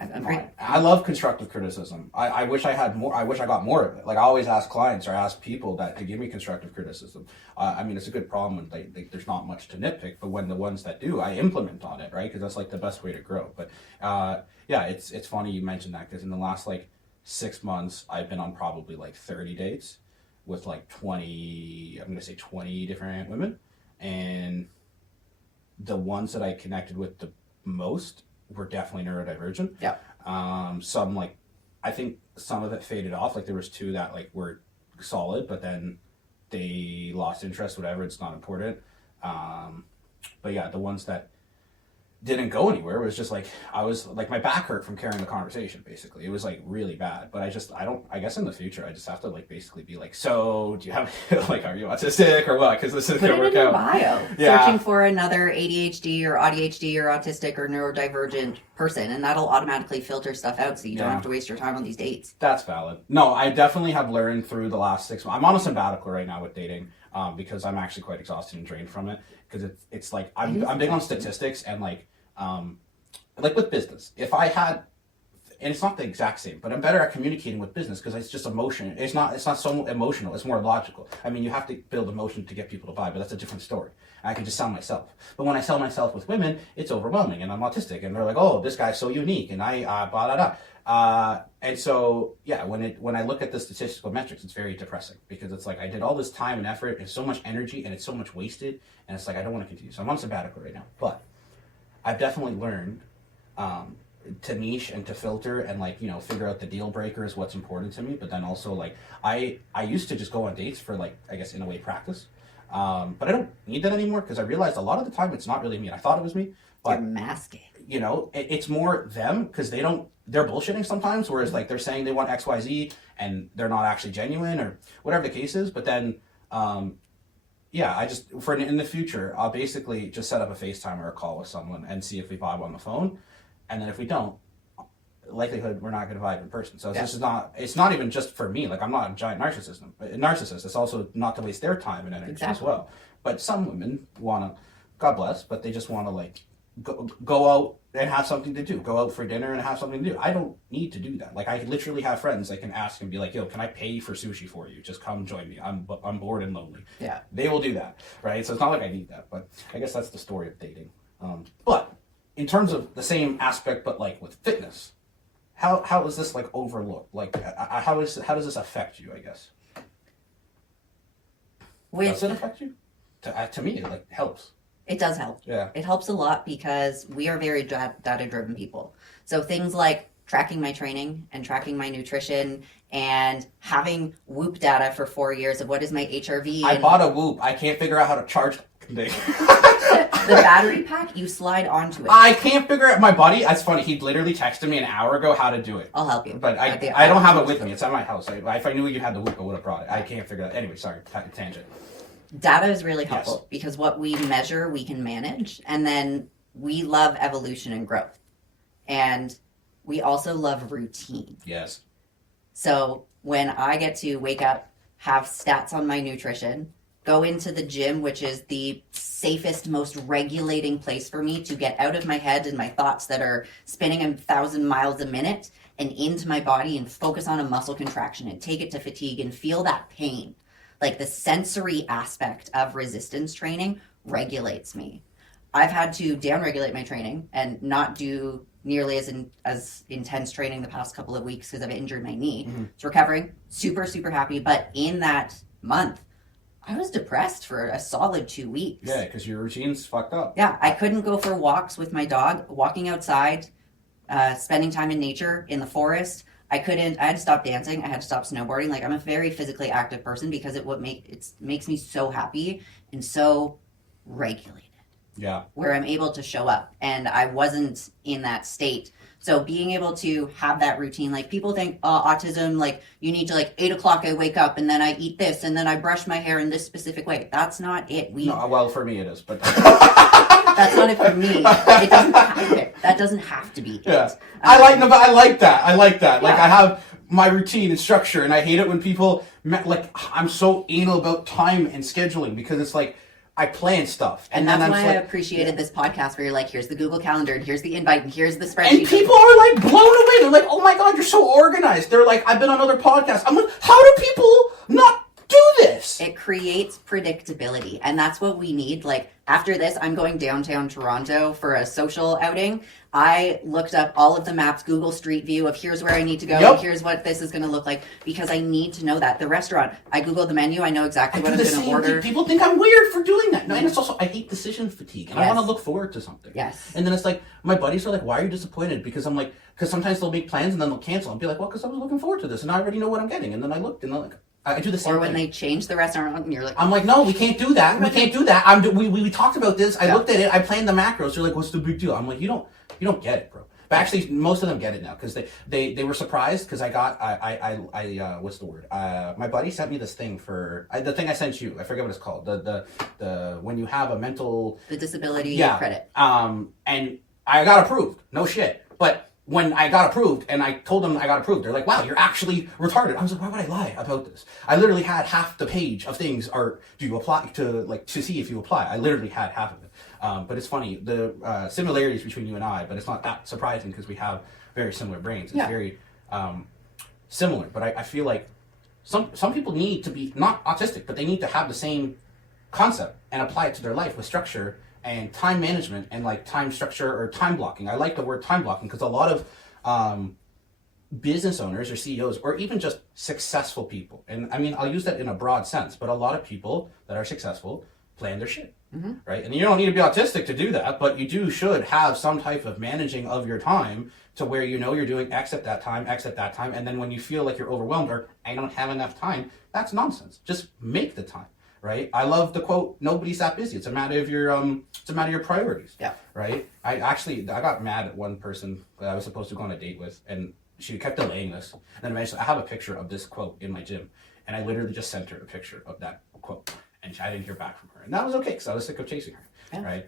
I'm great. I love constructive criticism. I wish I had more. I wish I got more of it. Like I always ask clients or ask people that to give me constructive criticism. I mean, it's a good problem when there's not much to nitpick, but when the ones that do, I implement on it, right? Because that's like the best way to grow. But yeah, it's funny you mentioned that because in the last like 6 months, I've been on probably like 30 dates with like 20. I'm gonna say 20 different women, and the ones that I connected with the most were definitely neurodivergent. Yeah. Some like, I think some of it faded off. Like there was 2 that like were solid, but then they lost interest, whatever. It's not important. But yeah, the ones that didn't go anywhere was just like, I was like, my back hurt from carrying the conversation, basically. It was like really bad. But I guess in the future, I just have to like basically be like, so do you have, like, are you autistic or what? Because this isn't Put going to it work in your out. bio. Yeah. Searching for another ADHD or ADHD or autistic or neurodivergent person, and that'll automatically filter stuff out so you don't Yeah. have to waste your time on these dates. That's valid. No, I definitely have learned through the last 6 months. I'm on a sabbatical right now with dating because I'm actually quite exhausted and drained from it. Because it's like, I'm big on exhausting. statistics and like with business. If I had, and it's not the exact same, but I'm better at communicating with business because it's just emotion. It's not so emotional. It's more logical. I mean, you have to build emotion to get people to buy, but that's a different story. I can just sell myself. But when I sell myself with women, it's overwhelming, and I'm autistic, and they're like, "Oh, this guy's so unique," and I blah blah blah. And so yeah, when I look at the statistical metrics, it's very depressing because it's like I did all this time and effort and so much energy, and it's so much wasted, and it's like I don't want to continue. So I'm on sabbatical right now, but I've definitely learned to niche and to filter and like, you know, figure out the deal breakers, what's important to me. But then also like I used to just go on dates for like, I guess in a way practice. But I don't need that anymore because I realized a lot of the time it's not really me. I thought it was me, but You're masking. you know, it's more them because they're bullshitting sometimes. Whereas like they're saying they want XYZ and they're not actually genuine or whatever the case is. But then, yeah, I just, in the future, I'll basically just set up a FaceTime or a call with someone and see if we vibe on the phone. And then if we don't, likelihood we're not going to vibe in person. So this is not, it's not even just for me. Like I'm not a giant narcissist. It's also not to waste their time and energy as well. But some women want to, God bless, but they just want to like go out and have something to do. Go out for dinner and have something to do. I don't need to do that. Like I literally have friends I can ask and be like, yo, can I pay for sushi for you? Just come join me. I'm bored and lonely. Yeah. They will do that, right? So it's not like I need that. But I guess that's the story of dating. But in terms of the same aspect, but like with fitness, how is this like overlooked? Like how does this affect you? I guess. Does it affect you? To me, it like helps. It does help. Yeah. It helps a lot because we are very data-driven people. So things like tracking my training and tracking my nutrition and having Whoop data for 4 years of what is my HRV. I bought a Whoop. I can't figure out how to charge the thing. The battery pack, you slide onto it. I can't figure out my buddy. It's funny. He literally texted me an hour ago how to do it. I'll help you. But I don't have it with me. It's at my house. If I knew you had the Whoop, I would have brought it. I can't figure it out. Anyway, sorry. Tangent. Data is really helpful because what we measure, we can manage. And then we love evolution and growth. And we also love routine. Yes. So when I get to wake up, have stats on my nutrition, go into the gym, which is the safest, most regulating place for me to get out of my head and my thoughts that are spinning 1,000 miles a minute and into my body and focus on a muscle contraction and take it to fatigue and feel that pain. Like the sensory aspect of resistance training regulates me. I've had to downregulate my training and not do nearly as intense training the past couple of weeks because I've injured my knee. It's recovering, super, super happy. But in that month, I was depressed for a solid 2 weeks. Yeah, because your routine's fucked up. Yeah, I couldn't go for walks with my dog, walking outside, spending time in nature, in the forest. I had to stop dancing. I had to stop snowboarding. Like, I'm a very physically active person because it makes me so happy and so regulated. Yeah. Where I'm able to show up, and I wasn't in that state. So being able to have that routine, like people think, autism, like you need to, like 8 o'clock I wake up and then I eat this and then I brush my hair in this specific way. That's not it. No, well, for me it is, but that's not it for me. It doesn't that doesn't have to be it. Yeah. I like that. Yeah. Like I have my routine and structure, and I hate it when people I'm so anal about time and scheduling because it's like I plan stuff. And that's then why I appreciated this podcast where you're like, here's the Google Calendar, and here's the invite, and here's the spreadsheet. And people are like blown away. They're like, oh my God, you're so organized. They're like, I've been on other podcasts. I'm like, how do people not do this? It creates predictability, and that's what we need. Like, after this, I'm going downtown Toronto for a social outing. I looked up all of the maps, Google Street View of here's where I need to go, and here's what this is going to look like, because I need to know that. The restaurant, I Googled the menu, I know exactly what I'm going to order. People think I'm weird for doing that. No, and it's also, I hate decision fatigue, and I want to look forward to something. Yes. And then it's like, my buddies are like, why are you disappointed? Because I'm like, because sometimes they'll make plans and then they'll cancel. I'll be like, well, because I was looking forward to this, and I already know what I'm getting. And then I looked, and I'm like, I do the same thing. Or when they change the restaurant, and you're like... I'm like, no, we can't do that. We can't do that. We talked about this. I looked at it. I planned the macros. They're like, what's the big deal? I'm like, you don't get it, bro. But actually, most of them get it now because they were surprised because I got what's the word? My buddy sent me this thing for the thing I sent you. I forget what it's called. The when you have a mental disability credit. And I got approved. No shit. But when I got approved and I told them I got approved, they're like, wow, you're actually retarded. I was like, why would I lie about this? I literally had half the page of things do you apply to see if you apply. I literally had half of it. But it's funny, the similarities between you and I, but it's not that surprising because we have very similar brains. It's very similar. But I feel like some people need to be not autistic, but they need to have the same concept and apply it to their life with structure and time management and like time structure or time blocking. I like the word time blocking because a lot of business owners or CEOs or even just successful people, and I mean, I'll use that in a broad sense, but a lot of people that are successful plan their shit. Right? And you don't need to be autistic to do that, but you should have some type of managing of your time to where you know you're doing X at that time, and then when you feel like you're overwhelmed or I don't have enough time, that's nonsense. Just make the time, right? I love the quote, nobody's that busy. It's a matter of your priorities. Yeah. Right? I got mad at one person that I was supposed to go on a date with, and she kept delaying this. And then eventually I have a picture of this quote in my gym, and I literally just sent her a picture of that quote. And I didn't hear back from her. And that was okay, because I was sick of chasing her, right?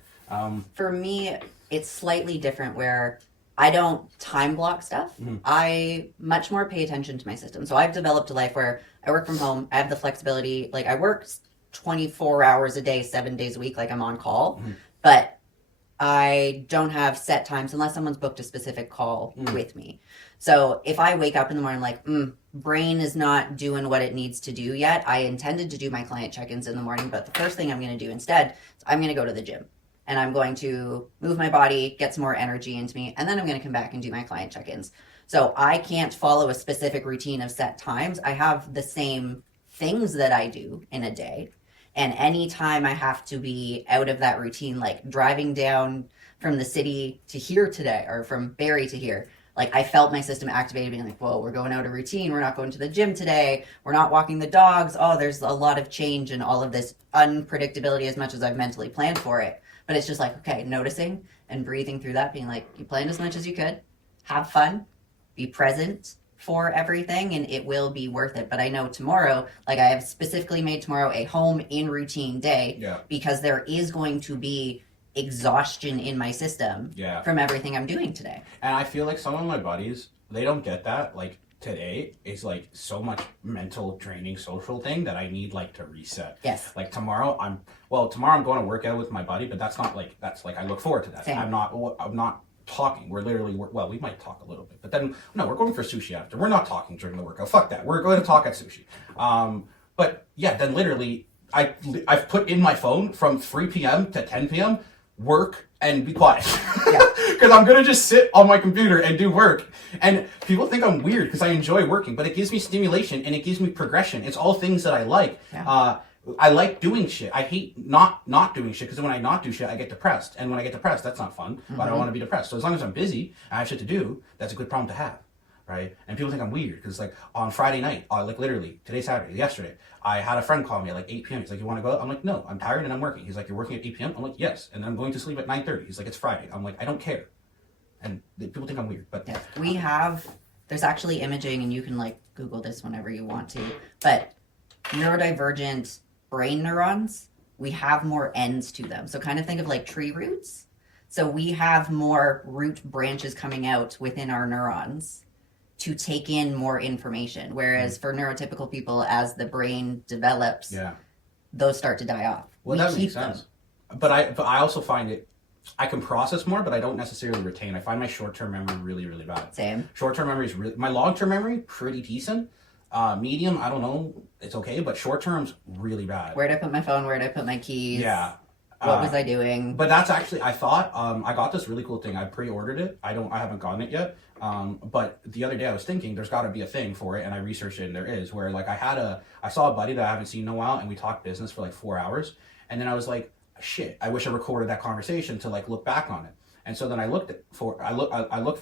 For me, it's slightly different where I don't time block stuff. I much more pay attention to my system. So I've developed a life where I work from home. I have the flexibility. Like, I work 24 hours a day, 7 days a week, like I'm on call. But I don't have set times unless someone's booked a specific call with me. So if I wake up in the morning like, brain is not doing what it needs to do yet. I intended to do my client check-ins in the morning, but the first thing I'm going to do instead is I'm going to go to the gym. And I'm going to move my body, get some more energy into me, and then I'm going to come back and do my client check-ins. So I can't follow a specific routine of set times. I have the same things that I do in a day. And anytime I have to be out of that routine, like driving down from the city to here today or from Barrie to here, like I felt my system activated, being like, whoa, we're going out of routine. We're not going to the gym today. We're not walking the dogs. Oh, there's a lot of change and all of this unpredictability as much as I've mentally planned for it. But it's just like, okay, noticing and breathing through that, being like, you planned as much as you could, have fun, be present for everything, and it will be worth it. But I know tomorrow, like I have specifically made tomorrow a home in routine day because there is going to be exhaustion in my system from everything I'm doing today. And I feel like some of my buddies, they don't get that. Like, today is like so much mental draining social thing that I need like to reset. Yes. Like tomorrow I'm going to work out with my buddy, but that's like I look forward to that. Same. I'm not talking. We're literally we might talk a little bit, but then no, we're going for sushi after. We're not talking during the workout. Fuck that. We're going to talk at sushi. But yeah, then literally I've put in my phone from 3 p.m. to 10 p.m. work and be quiet. Because I'm going to just sit on my computer and do work. And people think I'm weird because I enjoy working, but it gives me stimulation and it gives me progression. It's all things that I like. Yeah. I like doing shit. I hate not doing shit, because when I not do shit, I get depressed. And when I get depressed, that's not fun. But I don't want to be depressed. So as long as I'm busy, I have shit to do, that's a good problem to have. Right? And people think I'm weird because like on Friday night, like literally today's Saturday, yesterday, I had a friend call me at like 8 p.m. He's like, you want to go out? I'm like, no, I'm tired and I'm working. He's like, you're working at 8 p.m.? I'm like, yes. And then I'm going to sleep at 9:30. He's like, it's Friday. I'm like, I don't care. And people think I'm weird, but there's actually imaging, and you can like Google this whenever you want to, but neurodivergent brain neurons, we have more ends to them. So kind of think of like tree roots. So we have more root branches coming out within our neurons to take in more information. Whereas for neurotypical people, as the brain develops, those start to die off. Well, that makes sense. But I also find I can process more, but I don't necessarily retain. I find my short-term memory really, really bad. Same. Short-term memory is my long-term memory, pretty decent. Medium, I don't know, it's okay, but short-term's really bad. Where'd I put my phone? Where'd I put my keys? Yeah. What was I doing? But that's actually, I thought, I got this really cool thing. I pre-ordered it. I haven't gotten it yet. But the other day I was thinking there's got to be a thing for it, and I researched it, and there is, where like I saw a buddy that I haven't seen in a while, and we talked business for like 4 hours, and then I was like, shit, I wish I recorded that conversation to like look back on it. And so then I looked for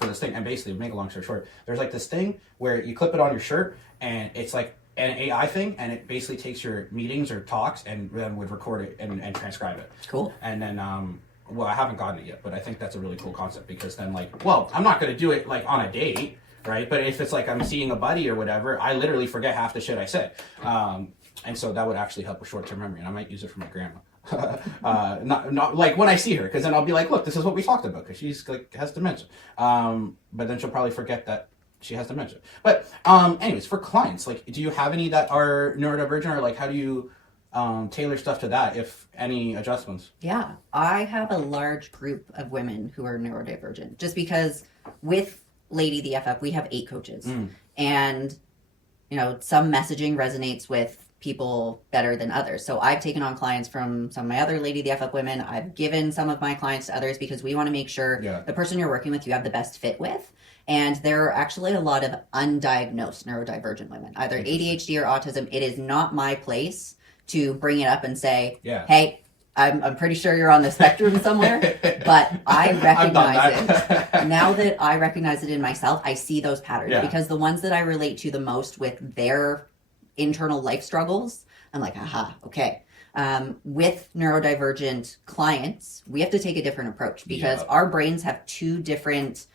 this thing, and basically, to make a long story short, there's like this thing where you clip it on your shirt, and it's like an AI thing, and it basically takes your meetings or talks and then would record it and transcribe it. Cool. And then I haven't gotten it yet, but I think that's a really cool concept, because then like, well, I'm not going to do it like on a date, right? But if it's like I'm seeing a buddy or whatever, I literally forget half the shit I said. And so that would actually help with short-term memory, and I might use it for my grandma. Not like when I see her, because then I'll be like, look, this is what we talked about, because she's like has dementia. But then she'll probably forget that she has dementia. But anyways, for clients, like, do you have any that are neurodivergent, or like how do you tailor stuff to that, if any adjustments? Yeah, I have a large group of women who are neurodivergent, just because with LadyTheFUp, we have 8 coaches. And, you know, some messaging resonates with people better than others. So I've taken on clients from some of my other LadyTheFUp women. I've given some of my clients to others, because we want to make sure the person you're working with, you have the best fit with. And there are actually a lot of undiagnosed neurodivergent women, either ADHD or autism. It is not my place to bring it up and say, hey, I'm pretty sure you're on the spectrum somewhere, but I recognize it. Now that I recognize it in myself, I see those patterns, because the ones that I relate to the most with their internal life struggles, I'm like, aha, okay. With neurodivergent clients, we have to take a different approach, because our brains have 2 different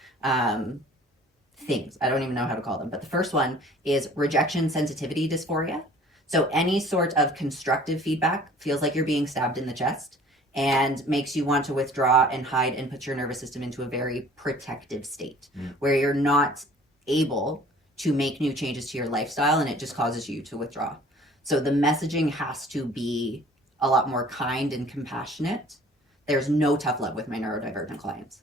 things. I don't even know how to call them, but the first one is rejection sensitivity dysphoria. So any sort of constructive feedback feels like you're being stabbed in the chest and makes you want to withdraw and hide and put your nervous system into a very protective state where you're not able to make new changes to your lifestyle, and it just causes you to withdraw. So the messaging has to be a lot more kind and compassionate. There's no tough love with my neurodivergent clients.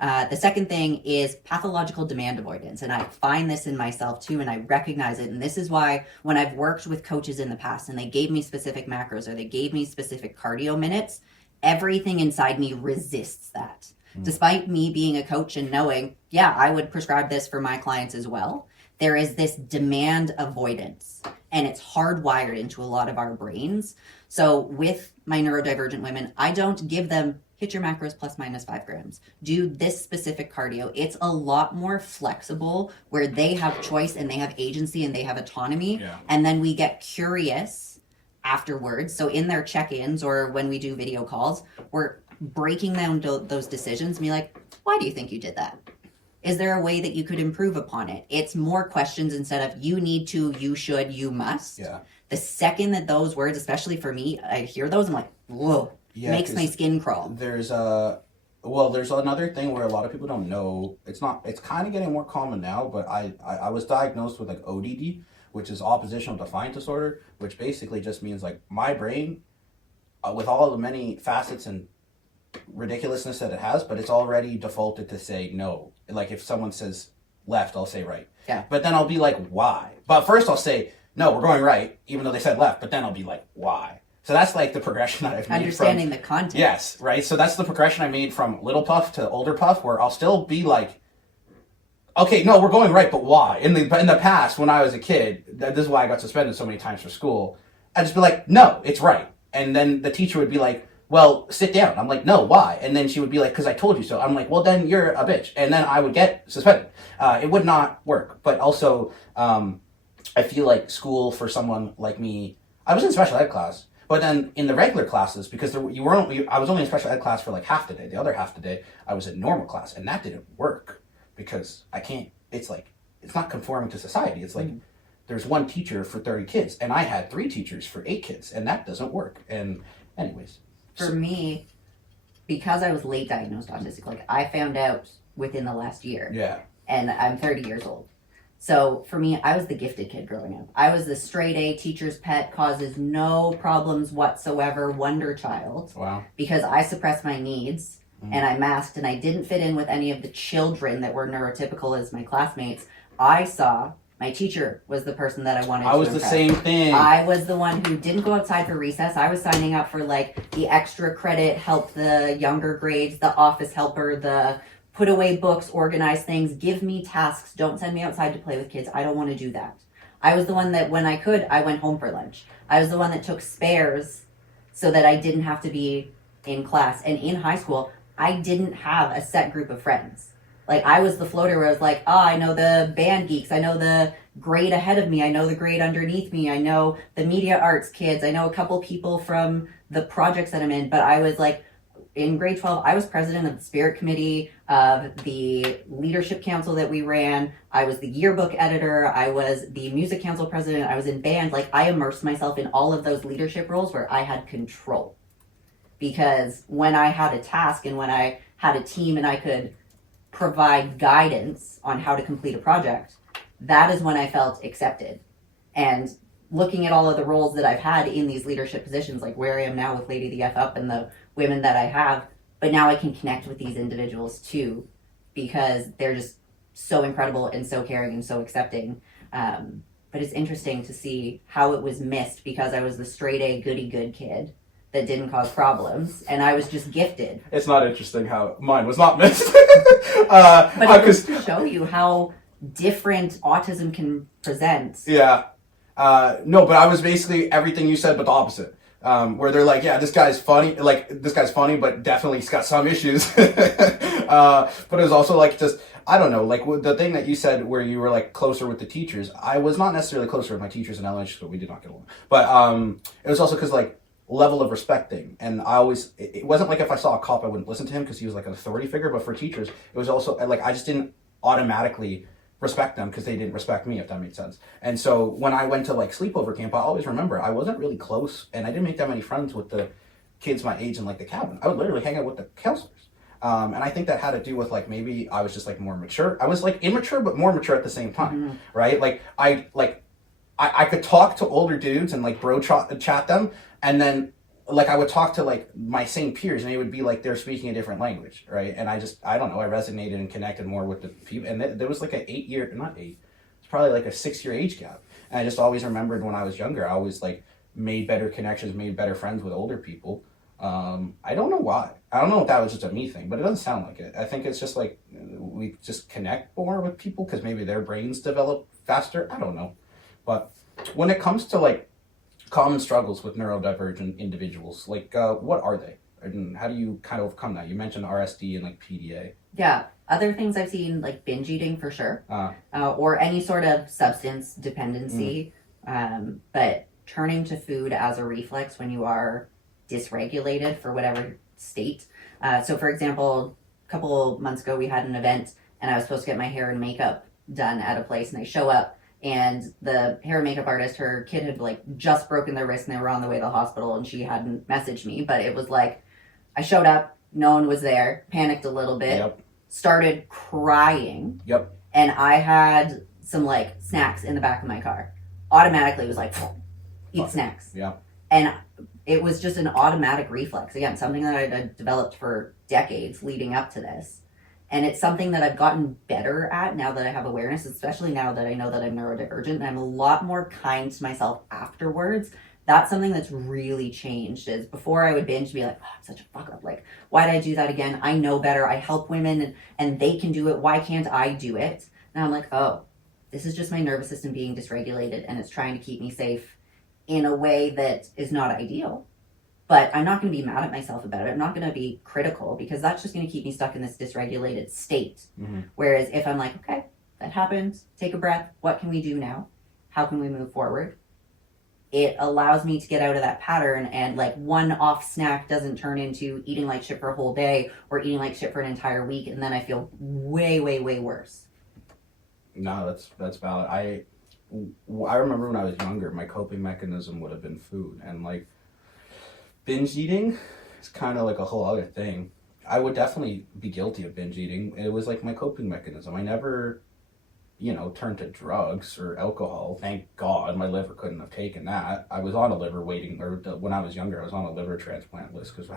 The second thing is pathological demand avoidance. And I find this in myself too, and I recognize it. And this is why when I've worked with coaches in the past and they gave me specific macros or they gave me specific cardio minutes, everything inside me resists that. Despite me being a coach and knowing, I would prescribe this for my clients as well, there is this demand avoidance, and it's hardwired into a lot of our brains. So with my neurodivergent women, I don't give them hit your macros plus minus 5 grams. Do this specific cardio. It's a lot more flexible, where they have choice and they have agency and they have autonomy. And then we get curious afterwards. So in their check-ins or when we do video calls, we're breaking down those decisions and be like, why do you think you did that? Is there a way that you could improve upon it? It's more questions instead of you need to, you should, you must. The second that those words, especially for me, I hear those, I'm like, whoa, makes my skin crawl. There's Well, there's another thing where a lot of people don't know. It's kind of getting more common now, but I was diagnosed with like ODD, which is oppositional defiant disorder, which basically just means like my brain, with all the many facets and ridiculousness that it has, but it's already defaulted to say no. Like if someone says left, I'll say right. Yeah. But then I'll be like, why? But first I'll say, no, we're going right, even though they said left, but then I'll be like, why? So that's like the progression that I've made. Understanding the context. Yes, right? So that's the progression I made from little Puff to older Puff, where I'll still be like, okay, no, we're going right, but why? In the past, when I was a kid, this is why I got suspended so many times for school, I'd just be like, no, it's right. And then the teacher would be like, well, sit down. I'm like, no, why? And then she would be like, because I told you so. I'm like, well, then you're a bitch. And then I would get suspended. It would not work. But also, I feel like school for someone like me, I was in special ed class. But then in the regular classes, because I was only in special ed class for like half the day. The other half the day, I was in normal class. And that didn't work because it's not conforming to society. It's like there's one teacher for 30 kids. And I had 3 teachers for 8 kids. And that doesn't work. And anyways. For me, because I was late diagnosed autistic, like I found out within the last year. Yeah. And I'm 30 years old. So for me, I was the gifted kid growing up. I was the straight A, teacher's pet, causes no problems whatsoever, wonder child. Wow. Because I suppressed my needs and I masked and I didn't fit in with any of the children that were neurotypical as my classmates. I saw my teacher was the person that I wanted to was the impress. same thing. I was the one who didn't go outside for recess. I was signing up for like the extra credit, help the younger grades, the office helper, the put away books, organize things, give me tasks. Don't send me outside to play with kids. I don't want to do that. I was the one that when I could, I went home for lunch. I was the one that took spares so that I didn't have to be in class. And in high school, I didn't have a set group of friends. Like, I was the floater where I was like, I know the band geeks. I know the grade ahead of me. I know the grade underneath me. I know the media arts kids. I know a couple people from the projects that I'm in. But I was like, in grade 12, I was president of the spirit committee, of the leadership council that we ran. I was the yearbook editor. I was the music council president. I was in band. Like, I immersed myself in all of those leadership roles where I had control. Because when I had a task and when I had a team and I could provide guidance on how to complete a project, that is when I felt accepted. And looking at all of the roles that I've had in these leadership positions, like where I am now with LadyTheFUp and the women that I have, but now I can connect with these individuals too, because they're just so incredible and so caring and so accepting. But it's interesting to see how it was missed because I was the straight A goody good kid that didn't cause problems, and I was just gifted. It's not interesting how mine was not missed. But it goes to show you how different autism can present. Yeah. No, but I was basically everything you said, but the opposite. Where they're like, yeah, this guy's funny, but definitely he's got some issues. But it was also like, just, I don't know, like the thing that you said where you were like closer with the teachers. I was not necessarily closer with my teachers in elementary school. We did not get along. But it was also because like level of respect thing. And I always, it wasn't like if I saw a cop, I wouldn't listen to him because he was like an authority figure. But for teachers, it was also like, I just didn't automatically respect them because they didn't respect me, if that made sense. And so when I went to like sleepover camp, I always remember I wasn't really close and I didn't make that many friends with the kids my age in like the cabin. I would literally hang out with the counselors. And I think that had to do with like maybe I was just like more mature. I was like immature but more mature at the same time, right? Like I could talk to older dudes and like bro chat them, and then like I would talk to like my same peers and it would be like they're speaking a different language, right? And I don't know, I resonated and connected more with the people. And there was like an 8 year, not 8, it's probably like a 6 year age gap. And I just always remembered when I was younger, I always like made better connections, made better friends with older people. I don't know why. I don't know if that was just a me thing, but it doesn't sound like it. I think it's just like we just connect more with people because maybe their brains develop faster. I don't know. But when it comes to like common struggles with neurodivergent individuals, like what are they? And how do you kind of overcome that? You mentioned RSD and like PDA. Yeah. Other things I've seen, like binge eating for sure, or any sort of substance dependency. But turning to food as a reflex when you are dysregulated for whatever state. So for example, a couple months ago, we had an event and I was supposed to get my hair and makeup done at a place, and I show up and the hair and makeup artist, her kid had like just broken their wrist and they were on the way to the hospital and she hadn't messaged me, but it was like, I showed up, No one was there. Panicked a little bit. Yep. Started crying. Yep. And I had some like snacks in the back of my car. Automatically was like, eat snacks. Yeah. And it was just an automatic reflex. Again, something that I had developed for decades leading up to this. And it's something that I've gotten better at now that I have awareness, especially now that I know that I'm neurodivergent, and I'm a lot more kind to myself afterwards. That's something that's really changed. Is before I would binge, be like, oh, I'm such a fuck up. Like, why did I do that again? I know better. I help women and they can do it. Why can't I do it? And I'm like, oh, this is just my nervous system being dysregulated and it's trying to keep me safe in a way that is not ideal. But I'm not going to be mad at myself about it. I'm not going to be critical because that's just going to keep me stuck in this dysregulated state. Mm-hmm. Whereas if I'm like, okay, that happened, take a breath. What can we do now? How can we move forward? It allows me to get out of that pattern, and like one off snack doesn't turn into eating like shit for a whole day or eating like shit for an entire week. And then I feel way, way, way worse. No, that's valid. I remember when I was younger, my coping mechanism would have been food, and like binge eating is kind of like a whole other thing. I would definitely be guilty of binge eating. It was like my coping mechanism. I never, turned to drugs or alcohol. Thank God my liver couldn't have taken that. I was on a liver waiting, when I was younger, I was on a liver transplant list because I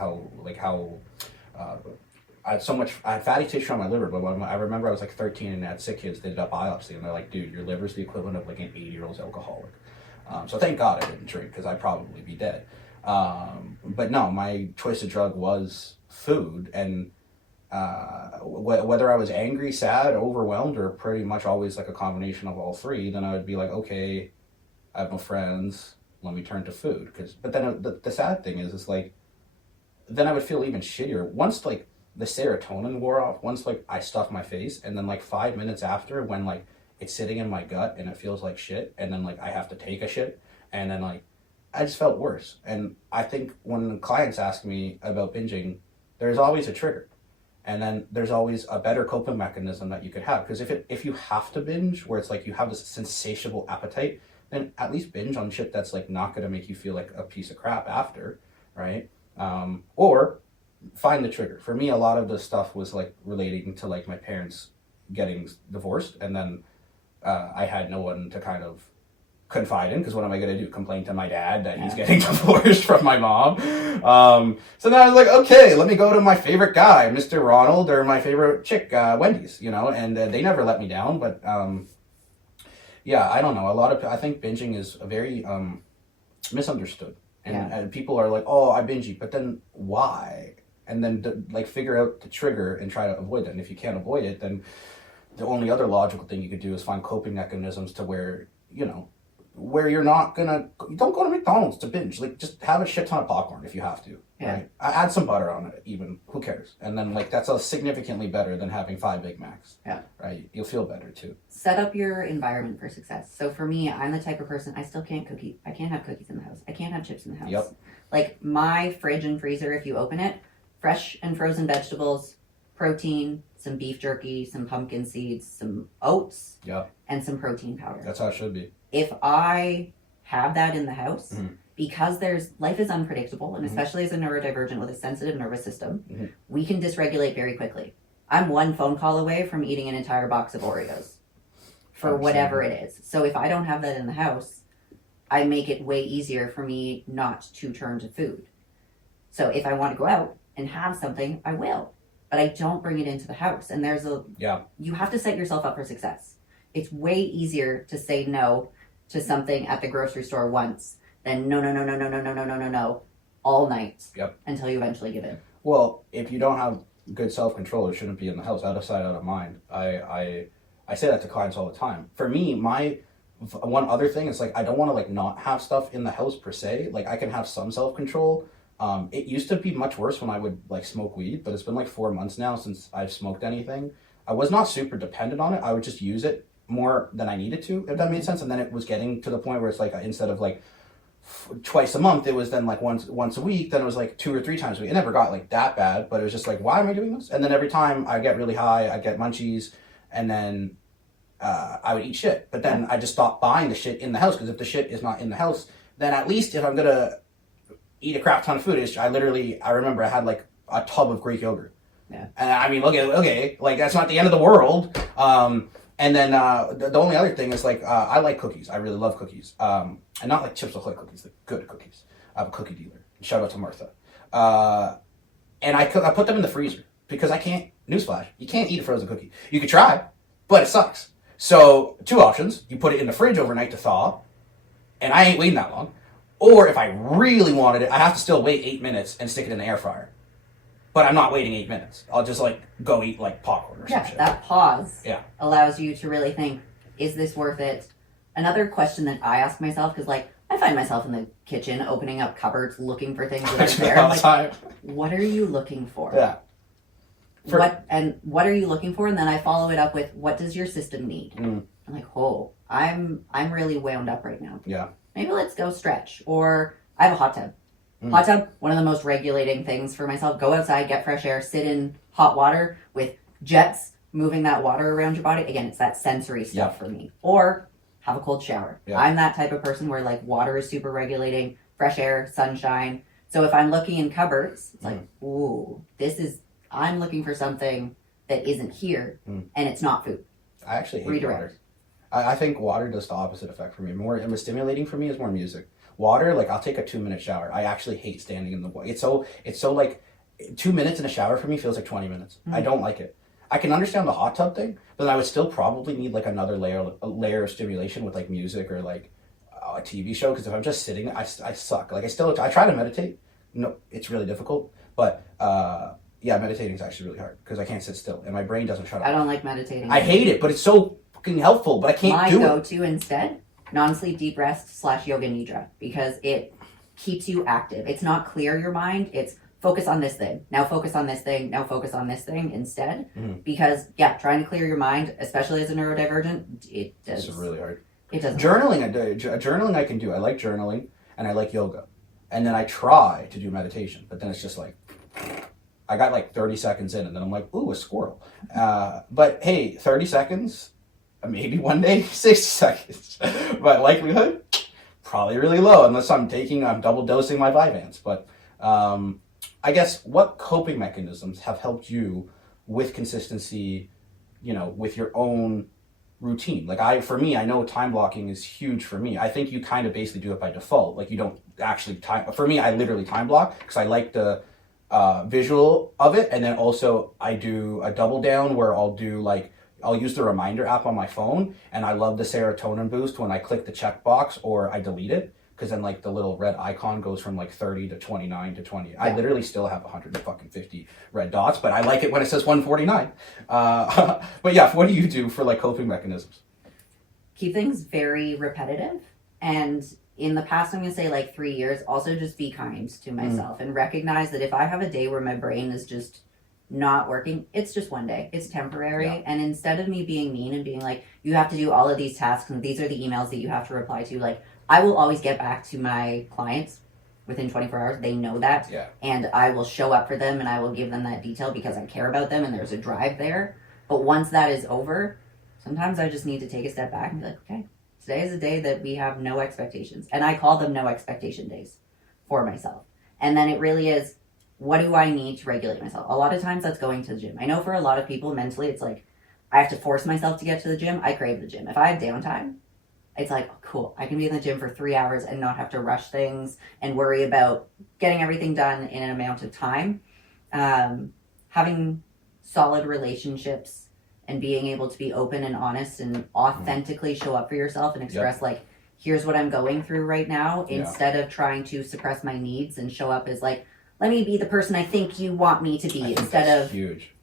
had fatty tissue on my liver, but I remember I was like 13 and had sick kids. They did a biopsy and they're like, dude, your liver's the equivalent of like an 80-year-old alcoholic. So thank God I didn't drink because I'd probably be dead. But no, my choice of drug was food, and whether I was angry, sad, overwhelmed, or pretty much always like a combination of all three, then I would be like, okay, I have no friends, let me turn to food. But then the sad thing is like, then I would feel even shittier once like the serotonin wore off, once like I stuffed my face, and then like 5 minutes after, when like it's sitting in my gut and it feels like shit, and then like I have to take a shit, and then like I just felt worse. And I think when clients ask me about binging, there's always a trigger. And then there's always a better coping mechanism that you could have. Because if you have to binge, where it's like you have this insatiable appetite, then at least binge on shit that's like not going to make you feel like a piece of crap after, right? Or find the trigger. For me, a lot of the stuff was like relating to like my parents getting divorced. And then I had no one to kind of confide in, because what am I going to do? Complain to my dad that he's getting divorced from my mom? So then I was like, okay, let me go to my favorite guy, Mr. Ronald, or my favorite chick, Wendy's, and they never let me down. But yeah, I don't know. I think binging is a very misunderstood. And people are like, oh, I binge eat, but then why? And then like figure out the trigger and try to avoid it. And if you can't avoid it, then the only other logical thing you could do is find coping mechanisms to where, where you're not you don't go to McDonald's to binge. Like, just have a shit ton of popcorn if you have to. Yeah. Right? Add some butter on it, even. Who cares? And then, like, that's significantly better than having 5 Big Macs. Yeah. Right? You'll feel better, too. Set up your environment for success. So for me, I'm the type of person, I still can't cookie. I can't have cookies in the house. I can't have chips in the house. Yep. Like, my fridge and freezer, if you open it, fresh and frozen vegetables, protein, some beef jerky, some pumpkin seeds, some oats, and some protein powder. That's how it should be. If I have that in the house, mm-hmm. because life is unpredictable, and especially as a neurodivergent with a sensitive nervous system, we can dysregulate very quickly. I'm one phone call away from eating an entire box of Oreos for whatever it is. So if I don't have that in the house, I make it way easier for me not to turn to food. So if I want to go out and have something, I will. But I don't bring it into the house. And you have to set yourself up for success. It's way easier to say no to something at the grocery store once than no all night until you eventually give in. Well, if you don't have good self-control, it shouldn't be in the house. Out of sight, out of mind. I say that to clients all the time. For me, my one other thing is like, I don't want to like not have stuff in the house per se. Like, I can have some self-control. It used to be much worse when I would like smoke weed, but it's been like 4 months now since I've smoked anything. I was not super dependent on it. I would just use it more than I needed to, if that made sense. And then it was getting to the point where it's like, instead of like twice a month, it was then like once a week. Then it was like 2 or 3 times a week. It never got like that bad, but it was just like, why am I doing this? And then every time I get really high, I get munchies, and then I would eat shit. But then I just stopped buying the shit in the house, because if the shit is not in the house, then at least if I'm gonna eat a crap ton of food, I remember I had like a tub of Greek yogurt. Yeah. And I mean, okay, like that's not the end of the world. And then the only other thing is like I like cookies. I really love cookies. And not like Chips Ahoy cookies, the good cookies. I have a cookie dealer. Shout out to Martha. And I put them in the freezer because I can't. Newsflash: you can't eat a frozen cookie. You could try, but it sucks. So 2 options: you put it in the fridge overnight to thaw, and I ain't waiting that long. Or if I really wanted it, I have to still wait 8 minutes and stick it in the air fryer. But I'm not waiting 8 minutes. I'll just like go eat like popcorn or some shit. That pause Yeah. allows you to really think, is this worth it? Another question that I ask myself, because like I find myself in the kitchen opening up cupboards looking for things that are there. All the time. What are you looking for? Yeah. What are you looking for? And then I follow it up with, what does your system need? I'm like, oh, I'm really wound up right now. Yeah. Maybe let's go stretch. Or I have a hot tub. Hot tub, one of the most regulating things for myself. Go outside, get fresh air, sit in hot water with jets moving that water around your body. Again, it's that sensory stuff for me. Or have a cold shower. Yeah. I'm that type of person where like water is super regulating, fresh air, sunshine. So if I'm looking in cupboards, it's like, ooh, I'm looking for something that isn't here and it's not food. I actually hate water. I think water does the opposite effect for me. More stimulating for me is more music. Water, like I'll take a 2-minute shower. I actually hate standing in the water. It's so like 2 minutes in a shower for me feels like 20 minutes. I don't like it. I can understand the hot tub thing, but then I would still probably need like another layer of stimulation with like music or like a TV show. Because if I'm just sitting, I suck. Like I try to meditate. No, it's really difficult. But yeah, meditating is actually really hard because I can't sit still and my brain doesn't shut up. I don't like meditating. I hate it, but it's so fucking helpful. But I can't do it. My go-to instead, non-sleep deep rest / yoga nidra, because it keeps you active. It's not clear your mind. It's focus on this thing. Now focus on this thing. Now focus on this thing instead. Because trying to clear your mind, especially as a neurodivergent, it's really hard. It doesn't. Journaling I can do. I like journaling and I like yoga. And then I try to do meditation, but then it's just like I got like 30 seconds in and then I'm like, ooh, a squirrel. But hey, 30 seconds, maybe one day 60 seconds. But likelihood, probably really low unless I'm double dosing my Vyvanse. But I guess what coping mechanisms have helped you with consistency, with your own routine? Like for me, I know time blocking is huge for me. I think you kind of basically do it by default. Like you don't actually time. For me, I literally time block because I like the visual of it. And then also I do a double down where I'll use the reminder app on my phone, and I love the serotonin boost when I click the checkbox or I delete it, because then like the little red icon goes from like 30 to 29 to 20. I literally still have 150 red dots, but I like it when it says 149. But yeah, what do you do for like coping mechanisms? Keep things very repetitive, and in the past, I'm going to say like 3 years, also just be kind to myself and recognize that if I have a day where my brain is just not working, it's just one day. It's temporary. Yeah. And instead of me being mean and being like, you have to do all of these tasks and these are the emails that you have to reply to, like I will always get back to my clients within 24 hours. They know that. Yeah. And I will show up for them and I will give them that detail because I care about them and there's a drive there. But once that is over, sometimes I just need to take a step back and be like, okay, today is a day that we have no expectations. And I call them no expectation days for myself. And then it really is, what do I need to regulate myself? A lot of times that's going to the gym. I know for a lot of people mentally, it's like, I have to force myself to get to the gym. I crave the gym. If I have downtime, it's like, oh, cool. I can be in the gym for 3 hours and not have to rush things and worry about getting everything done in an amount of time. Having solid relationships and being able to be open and honest and authentically show up for yourself and express like, here's what I'm going through right now, instead of trying to suppress my needs and show up as like, let me be the person I think you want me to be, instead of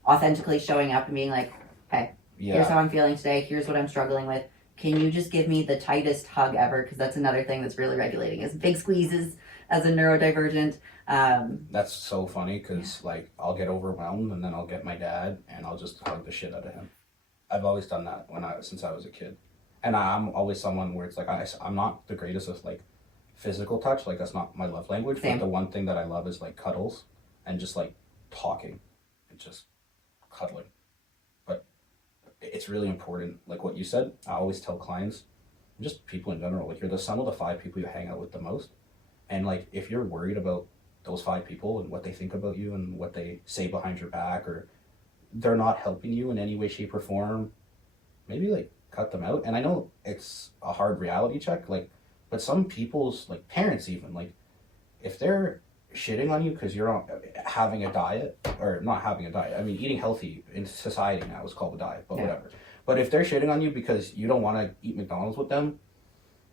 authentically showing up and being like, hey, here's how I'm feeling today. Here's what I'm struggling with. Can you just give me the tightest hug ever? Because that's another thing that's really regulating is big squeezes as a neurodivergent. That's so funny because like I'll get overwhelmed and then I'll get my dad and I'll just hug the shit out of him. I've always done that since I was a kid. And I'm always someone where it's like I'm not the greatest with like physical touch. Like that's not my love language. Same. But the one thing that I love is like cuddles and just like talking and just cuddling. But it's really important. Like what you said, I always tell clients, just people in general, like you're the sum of the 5 people you hang out with the most. And like if you're worried about those 5 people and what they think about you and what they say behind your back, or they're not helping you in any way, shape, or form, maybe like cut them out. And I know it's a hard reality check, like, but some people's like parents even, like, if they're shitting on you because you're on, having a diet, or not having a diet, I mean eating healthy in society now is called a diet, but whatever. But if they're shitting on you because you don't want to eat McDonald's with them,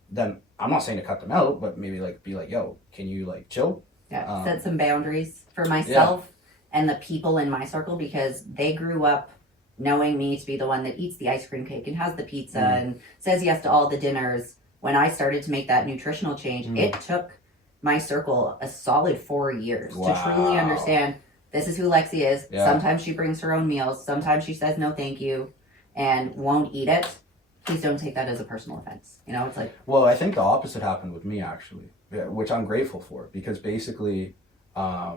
then I'm not saying to cut them out, but maybe like be like, yo, can you like chill? Yeah, set some boundaries for myself and the people in my circle, because they grew up knowing me to be the one that eats the ice cream cake and has the pizza and says yes to all the dinners. When I started to make that nutritional change, it took my circle a solid 4 years to truly understand this is who Lexi is. Yeah. Sometimes she brings her own meals. Sometimes she says no thank you and won't eat it. Please don't take that as a personal offense. You know, it's like... Well, I think the opposite happened with me, actually, which I'm grateful for, because basically I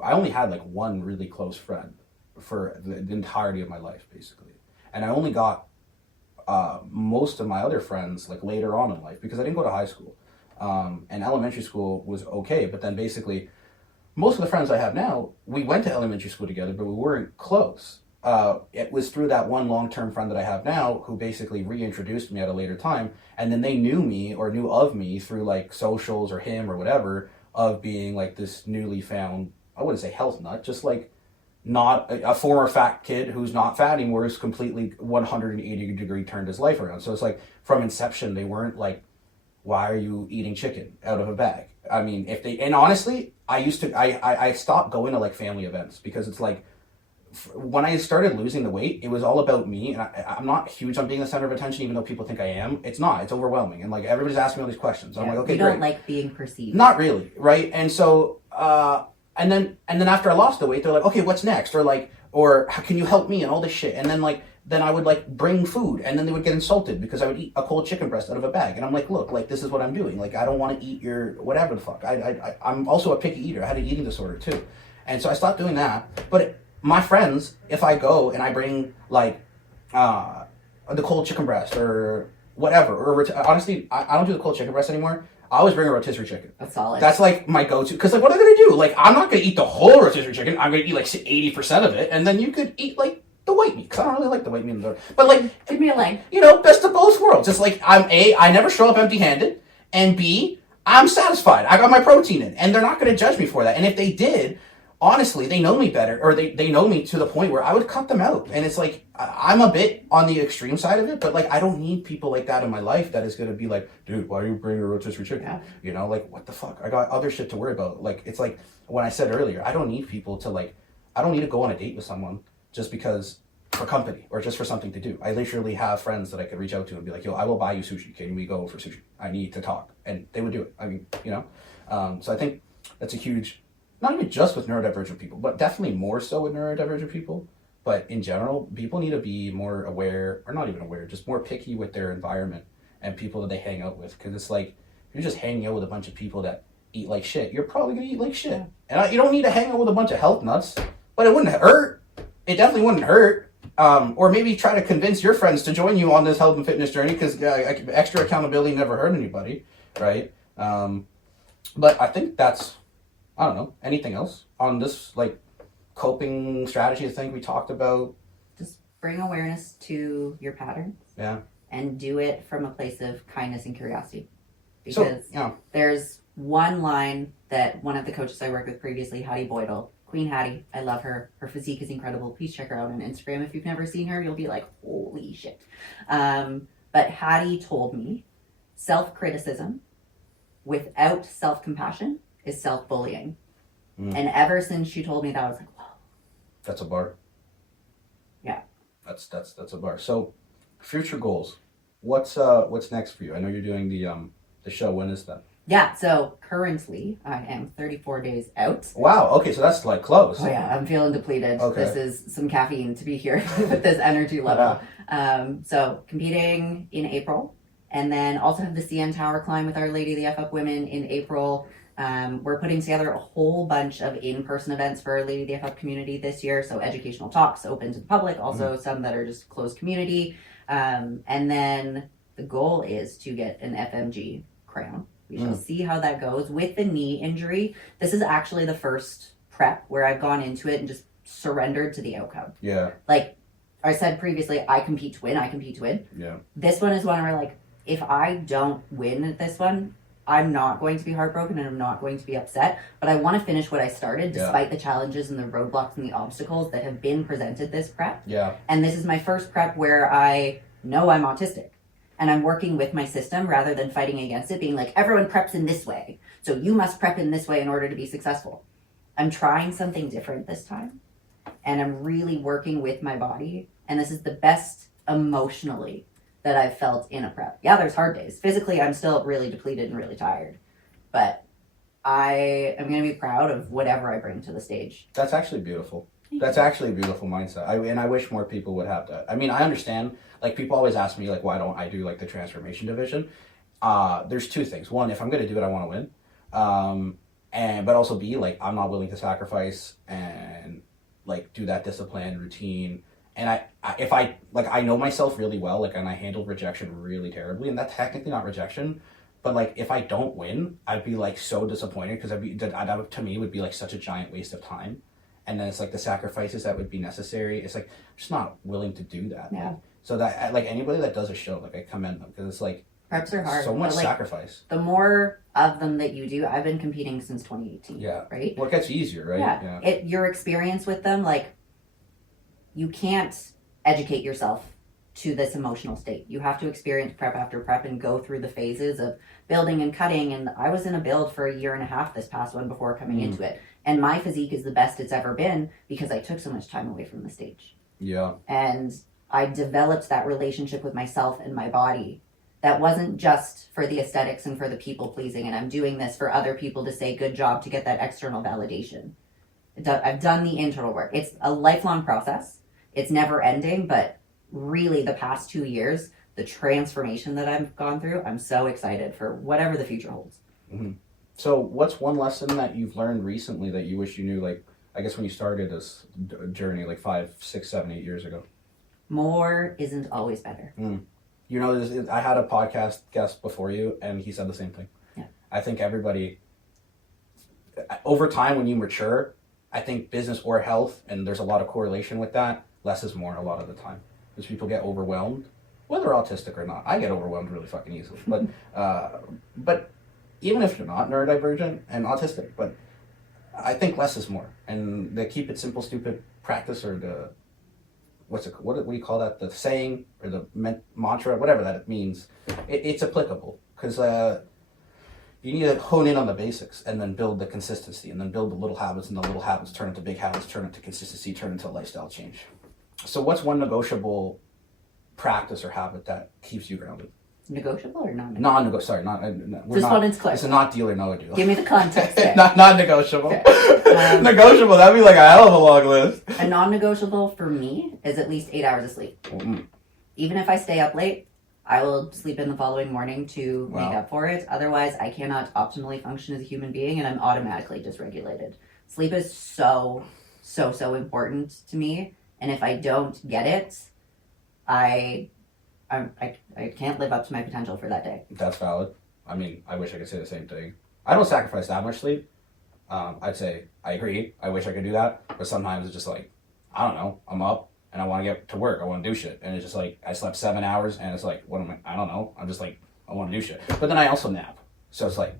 only had like one really close friend for the entirety of my life, basically. And I only got most of my other friends like later on in life, because I didn't go to high school. And elementary school was okay, but then basically most of the friends I have now, we went to elementary school together, but we weren't close. It was through that one long-term friend that I have now who basically reintroduced me at a later time, and then they knew me or knew of me through like socials or him or whatever, of being like this newly found, I wouldn't say health nut, just like not a former fat kid who's not fat anymore, who's completely 180-degree turned his life around. So it's like from inception, they weren't like, why are you eating chicken out of a bag? I mean, if they, and honestly, I stopped going to like family events, because it's like, when I started losing the weight, it was all about me, and I'm not huge on being the center of attention, even though people think I am. It's not. It's overwhelming, and like everybody's asking me all these questions. I'm like, okay, you don't like being perceived. Not really, right? And so, and then after I lost the weight, they're like, okay, what's next? Or like, or how can you help me and all this shit? And then like, then I would like bring food, and then they would get insulted because I would eat a cold chicken breast out of a bag. And I'm like, look, like this is what I'm doing. Like I don't want to eat your whatever the fuck. I'm also a picky eater. I had an eating disorder too, and so I stopped doing that. But my friends, if I go and I bring like the cold chicken breast or whatever, or honestly, I don't do the cold chicken breast anymore. I always bring a rotisserie chicken. That's solid. That's like my go-to, because like what am I gonna do? Like I'm not gonna eat the whole rotisserie chicken. I'm gonna eat like 80% of it, and then you could eat like the white meat, because I don't really like the white meat. But like, give me a leg. You know, best of both worlds. It's like I never show up empty-handed, and B, I'm satisfied. I got my protein in, and they're not gonna judge me for that. And if they did, honestly, they know me better, or they know me to the point where I would cut them out. And it's like, I'm a bit on the extreme side of it, but like, I don't need people like that in my life that is going to be like, dude, why are you bringing a rotisserie chicken? Yeah. You know, like, what the fuck? I got other shit to worry about. Like, it's like when I said earlier, I don't need people to like, I don't need to go on a date with someone just because for company or just for something to do. I literally have friends that I could reach out to and be like, yo, I will buy you sushi. Can we go for sushi? I need to talk. And they would do it. I mean, you know, so I think that's a huge, not even just with neurodivergent people, but definitely more so with neurodivergent people. But in general, people need to be more aware, or not even aware, just more picky with their environment and people that they hang out with. Because it's like, if you're just hanging out with a bunch of people that eat like shit, you're probably going to eat like shit. And you don't need to hang out with a bunch of health nuts, but it wouldn't hurt. It definitely wouldn't hurt. Or maybe try to convince your friends to join you on this health and fitness journey, because extra accountability never hurt anybody, right? But I think that's, I don't know, anything else on this like coping strategy I think we talked about? Just bring awareness to your patterns. Yeah. And do it from a place of kindness and curiosity. Because there's one line that one of the coaches I worked with previously, Hattie Boydell, Queen Hattie, I love her. Her physique is incredible. Please check her out on Instagram. If you've never seen her, you'll be like, holy shit. But Hattie told me, self-criticism without self-compassion is self-bullying. And ever since she told me that, I was like, wow. That's a bar. Yeah. That's a bar. So, future goals. What's next for you? I know you're doing the show. When is that? Yeah, so currently I am 34 days out. Wow, okay, so that's like close. Oh yeah, I'm feeling depleted. Okay. This is some caffeine to be here with this energy level. So competing in April, and then also have the CN Tower climb with our Lady the FUp women in April. We're putting together a whole bunch of in-person events for our Lady the FUp community this year. So educational talks open to the public, also some that are just closed community. And then the goal is to get an FMG crown. We shall see how that goes. With the knee injury, this is actually the first prep where I've gone into it and just surrendered to the outcome. Yeah. Like I said previously, I compete to win. Yeah. This one is one where, like, if I don't win at this one, I'm not going to be heartbroken and I'm not going to be upset, but I want to finish what I started despite the challenges and the roadblocks and the obstacles that have been presented this prep. Yeah. And this is my first prep where I know I'm autistic and I'm working with my system rather than fighting against it, being like, everyone preps in this way, so you must prep in this way in order to be successful. I'm trying something different this time and I'm really working with my body, and this is the best emotionally that I've felt in a prep. Yeah, there's hard days. Physically, I'm still really depleted and really tired. But I am going to be proud of whatever I bring to the stage. That's actually beautiful. That's actually a beautiful mindset. And I wish more people would have that. I mean, I understand. Like, people always ask me, like, why don't I do, like, the transformation division? There's two things. One, if I'm going to do it, I want to win. But also B, like, I'm not willing to sacrifice and, like, do that discipline routine. And if I know myself really well, like, and I handle rejection really terribly, and that's technically not rejection, but, like, if I don't win, I'd be, like, so disappointed, because that to me would be, like, such a giant waste of time. And then it's like the sacrifices that would be necessary. It's like, I'm just not willing to do that. Yeah. So that, like, anybody that does a show, like, I commend them, because it's like, preps are hard. So much but, like, sacrifice. The more of them that you do, I've been competing since 2018. Yeah. Right? Well, it gets easier, right? Yeah. Your experience with them, like, you can't educate yourself to this emotional state. You have to experience prep after prep and go through the phases of building and cutting. And I was in a build for 1.5 years this past one before coming into it. And my physique is the best it's ever been because I took so much time away from the stage. Yeah. And I developed that relationship with myself and my body that wasn't just for the aesthetics and for the people pleasing. And I'm doing this for other people to say good job to get that external validation. I've done the internal work. It's a lifelong process. It's never ending, but really the past 2 years, the transformation that I've gone through, I'm so excited for whatever the future holds. Mm-hmm. So what's one lesson that you've learned recently that you wish you knew, like, I guess when you started this journey, like 5, 6, 7, 8 years ago? More isn't always better. You know, I had a podcast guest before you, and he said the same thing. Yeah. I think everybody, over time when you mature, I think business or health, and there's a lot of correlation with that, less is more a lot of the time. Because people get overwhelmed, whether autistic or not. I get overwhelmed really fucking easily. But even if you're not neurodivergent and autistic, but I think less is more. And the keep it simple, stupid practice, or the, what do you call that? The saying or the mantra, whatever that it means, it's applicable. Because you need to hone in on the basics and then build the consistency and then build the little habits, and the little habits turn into big habits, turn into consistency, turn into a lifestyle change. So what's one negotiable practice or habit that keeps you grounded? Negotiable or non-negotiable? Non-negotiable. Sorry, This one is clear. It's a not deal or no deal. Give me the context there. not negotiable. Okay. Negotiable. That'd be like a hell of a long list. A non-negotiable for me is at least 8 hours of sleep. Mm. Even if I stay up late, I will sleep in the following morning to make up for it. Otherwise, I cannot optimally function as a human being, and I'm automatically dysregulated. Sleep is so important to me, and if I don't get it, I can't live up to my potential for that day. That's valid. I mean, I wish I could say the same thing. I don't sacrifice that much sleep. I'd say I agree. I wish I could do that, but sometimes it's just like, I don't know. I'm up and I want to get to work. I want to do shit, and it's just like I slept 7 hours, and it's like, what am I don't know. I'm just like, I want to do shit, but then I also nap. So it's like,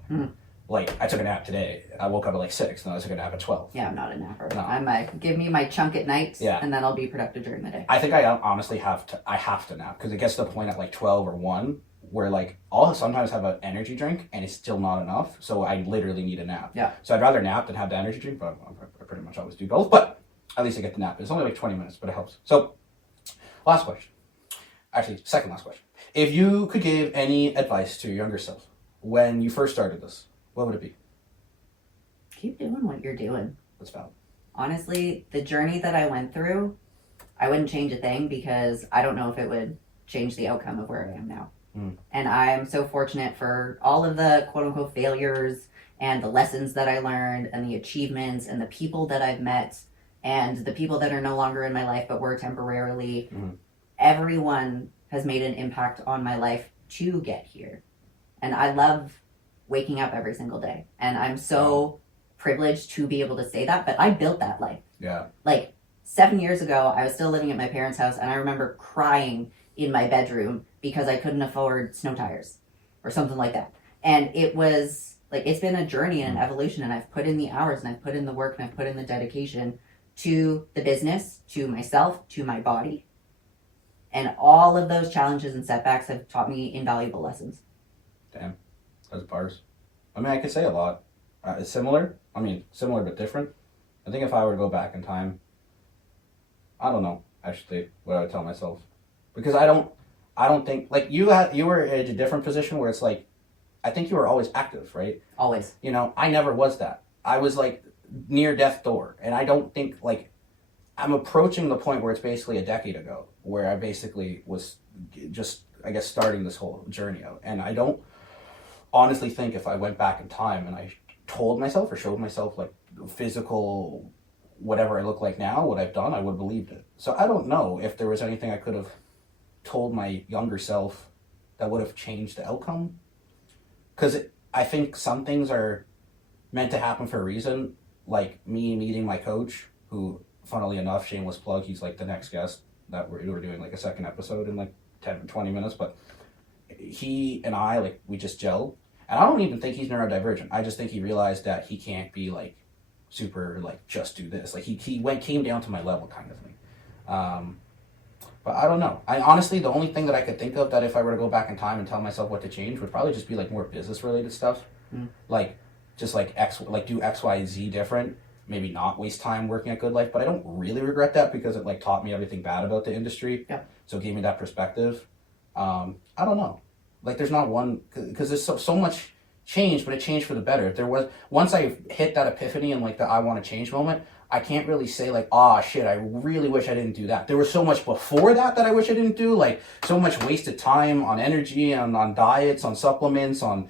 like I took a nap today. I woke up at like 6, and then I took a nap at 12. Yeah, I'm not a napper. No. I'm give me my chunk at night, Yeah. and then I'll be productive during the day. I think I honestly have to nap, because it gets to the point at like 12 or 1 where like I'll sometimes have an energy drink and it's still not enough, so I literally need a nap. Yeah. So I'd rather nap than have the energy drink, but I pretty much always do both. But at least I get the nap. It's only like 20 minutes, but it helps. So, last question. Actually, second last question. If you could give any advice to your younger self when you first started this, what would it be? Keep doing what you're doing. That's valid. Honestly, the journey that I went through, I wouldn't change a thing, because I don't know if it would change the outcome of where I am now. And I'm so fortunate for all of the quote-unquote failures and the lessons that I learned and the achievements and the people that I've met and the people that are no longer in my life but were temporarily. Everyone has made an impact on my life to get here. And I love waking up every single day. And I'm so privileged to be able to say that, but I built that life. Yeah. Like 7 years ago, I was still living at my parents' house, and I remember crying in my bedroom because I couldn't afford snow tires or something like that. And it was like, it's been a journey and an evolution, and I've put in the hours and I've put in the work and I've put in the dedication to the business, to myself, to my body. And all of those challenges and setbacks have taught me invaluable lessons. Damn. That's bars. I mean, I could say a lot. It's similar. I mean, similar but different. I think if I were to go back in time, I don't know, actually, what I would tell myself. Because I don't think, like, you were in a different position where it's like, I think you were always active, right? Always. You know, I never was that. I was like near death door. And I don't think, like, I'm approaching the point where it's basically a decade ago, where I basically was just, I guess, starting this whole journey out. And I don't honestly think if I went back in time and I told myself or showed myself, like, physical, whatever I look like now, what I've done, I would have believed it. So I don't know if there was anything I could have told my younger self that would have changed the outcome. Because I think some things are meant to happen for a reason, like me meeting my coach, who, funnily enough, shameless plug, he's like the next guest that we're doing like a second episode in like 10 or 20 minutes, but he and I, like, we just gel. And I don't even think he's neurodivergent. I just think he realized that he can't be like super, like, just do this. Like, he came down to my level kind of thing. But I don't know. I honestly, the only thing that I could think of that if I were to go back in time and tell myself what to change would probably just be like more business related stuff. Like, just like do X, Y, Z different. Maybe not waste time working at Good Life, but I don't really regret that because it, like, taught me everything bad about the industry. Yeah. So it gave me that perspective. I don't know. Like, there's not one, because there's so much change, but it changed for the better. If there was, once I hit that epiphany and like the I want to change moment, I can't really say like, shit, I really wish I didn't do that. There was so much before that I wish I didn't do, like so much wasted time on energy, on diets, on supplements, on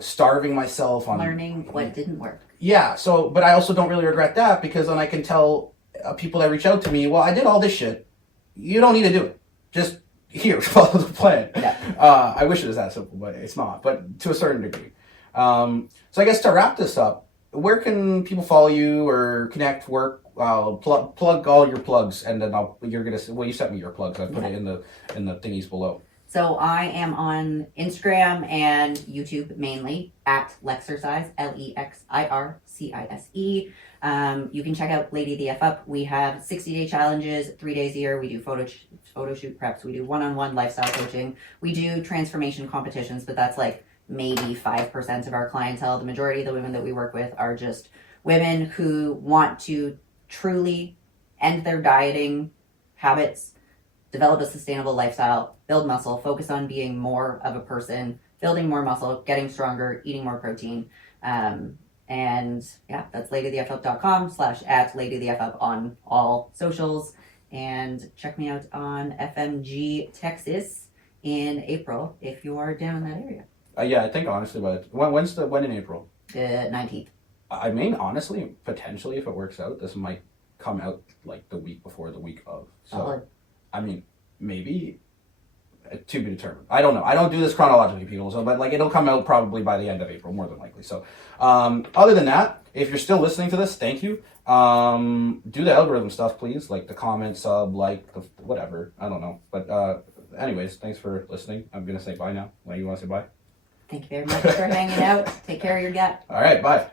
starving myself, on learning what didn't work. Yeah, so, but I also don't really regret that because then I can tell people that reach out to me, well, I did all this shit. You don't need to do it. Just here, follow the plan. Yeah. I wish it was that simple, but it's not. But to a certain degree. So I guess to wrap this up, where can people follow you or connect, work? Plug all your plugs, and then you sent me your plugs. I put it in the thingies below. So I am on Instagram and YouTube mainly at Lexercise, LEXIRCISE. You can check out LadyTheFUp. We have 60-day challenges, 3 days a year. We do photo shoot preps. We do one-on-one lifestyle coaching. We do transformation competitions, but that's like maybe 5% of our clientele. The majority of the women that we work with are just women who want to truly end their dieting habits, develop a sustainable lifestyle, build muscle, focus on being more of a person, building more muscle, getting stronger, eating more protein. And yeah, that's LadyTheFUp.com/@LadyTheFUp on all socials. And check me out on FMG Texas in April if you are down in that area. Yeah, I think honestly, but when in April? The 19th. I mean, honestly, potentially, if it works out, this might come out like the week before the week of. So, Solid. I mean, maybe to be determined. I don't know. I don't do this chronologically, people. So, but like, it'll come out probably by the end of April, more than likely. So, other than that, if you're still listening to this, thank you. Do the algorithm stuff, please. Like the comment, sub, like, the whatever. I don't know. But anyways, thanks for listening. I'm gonna say bye now. When you want to say bye? Thank you very much for hanging out. Take care of your gut. All right, bye.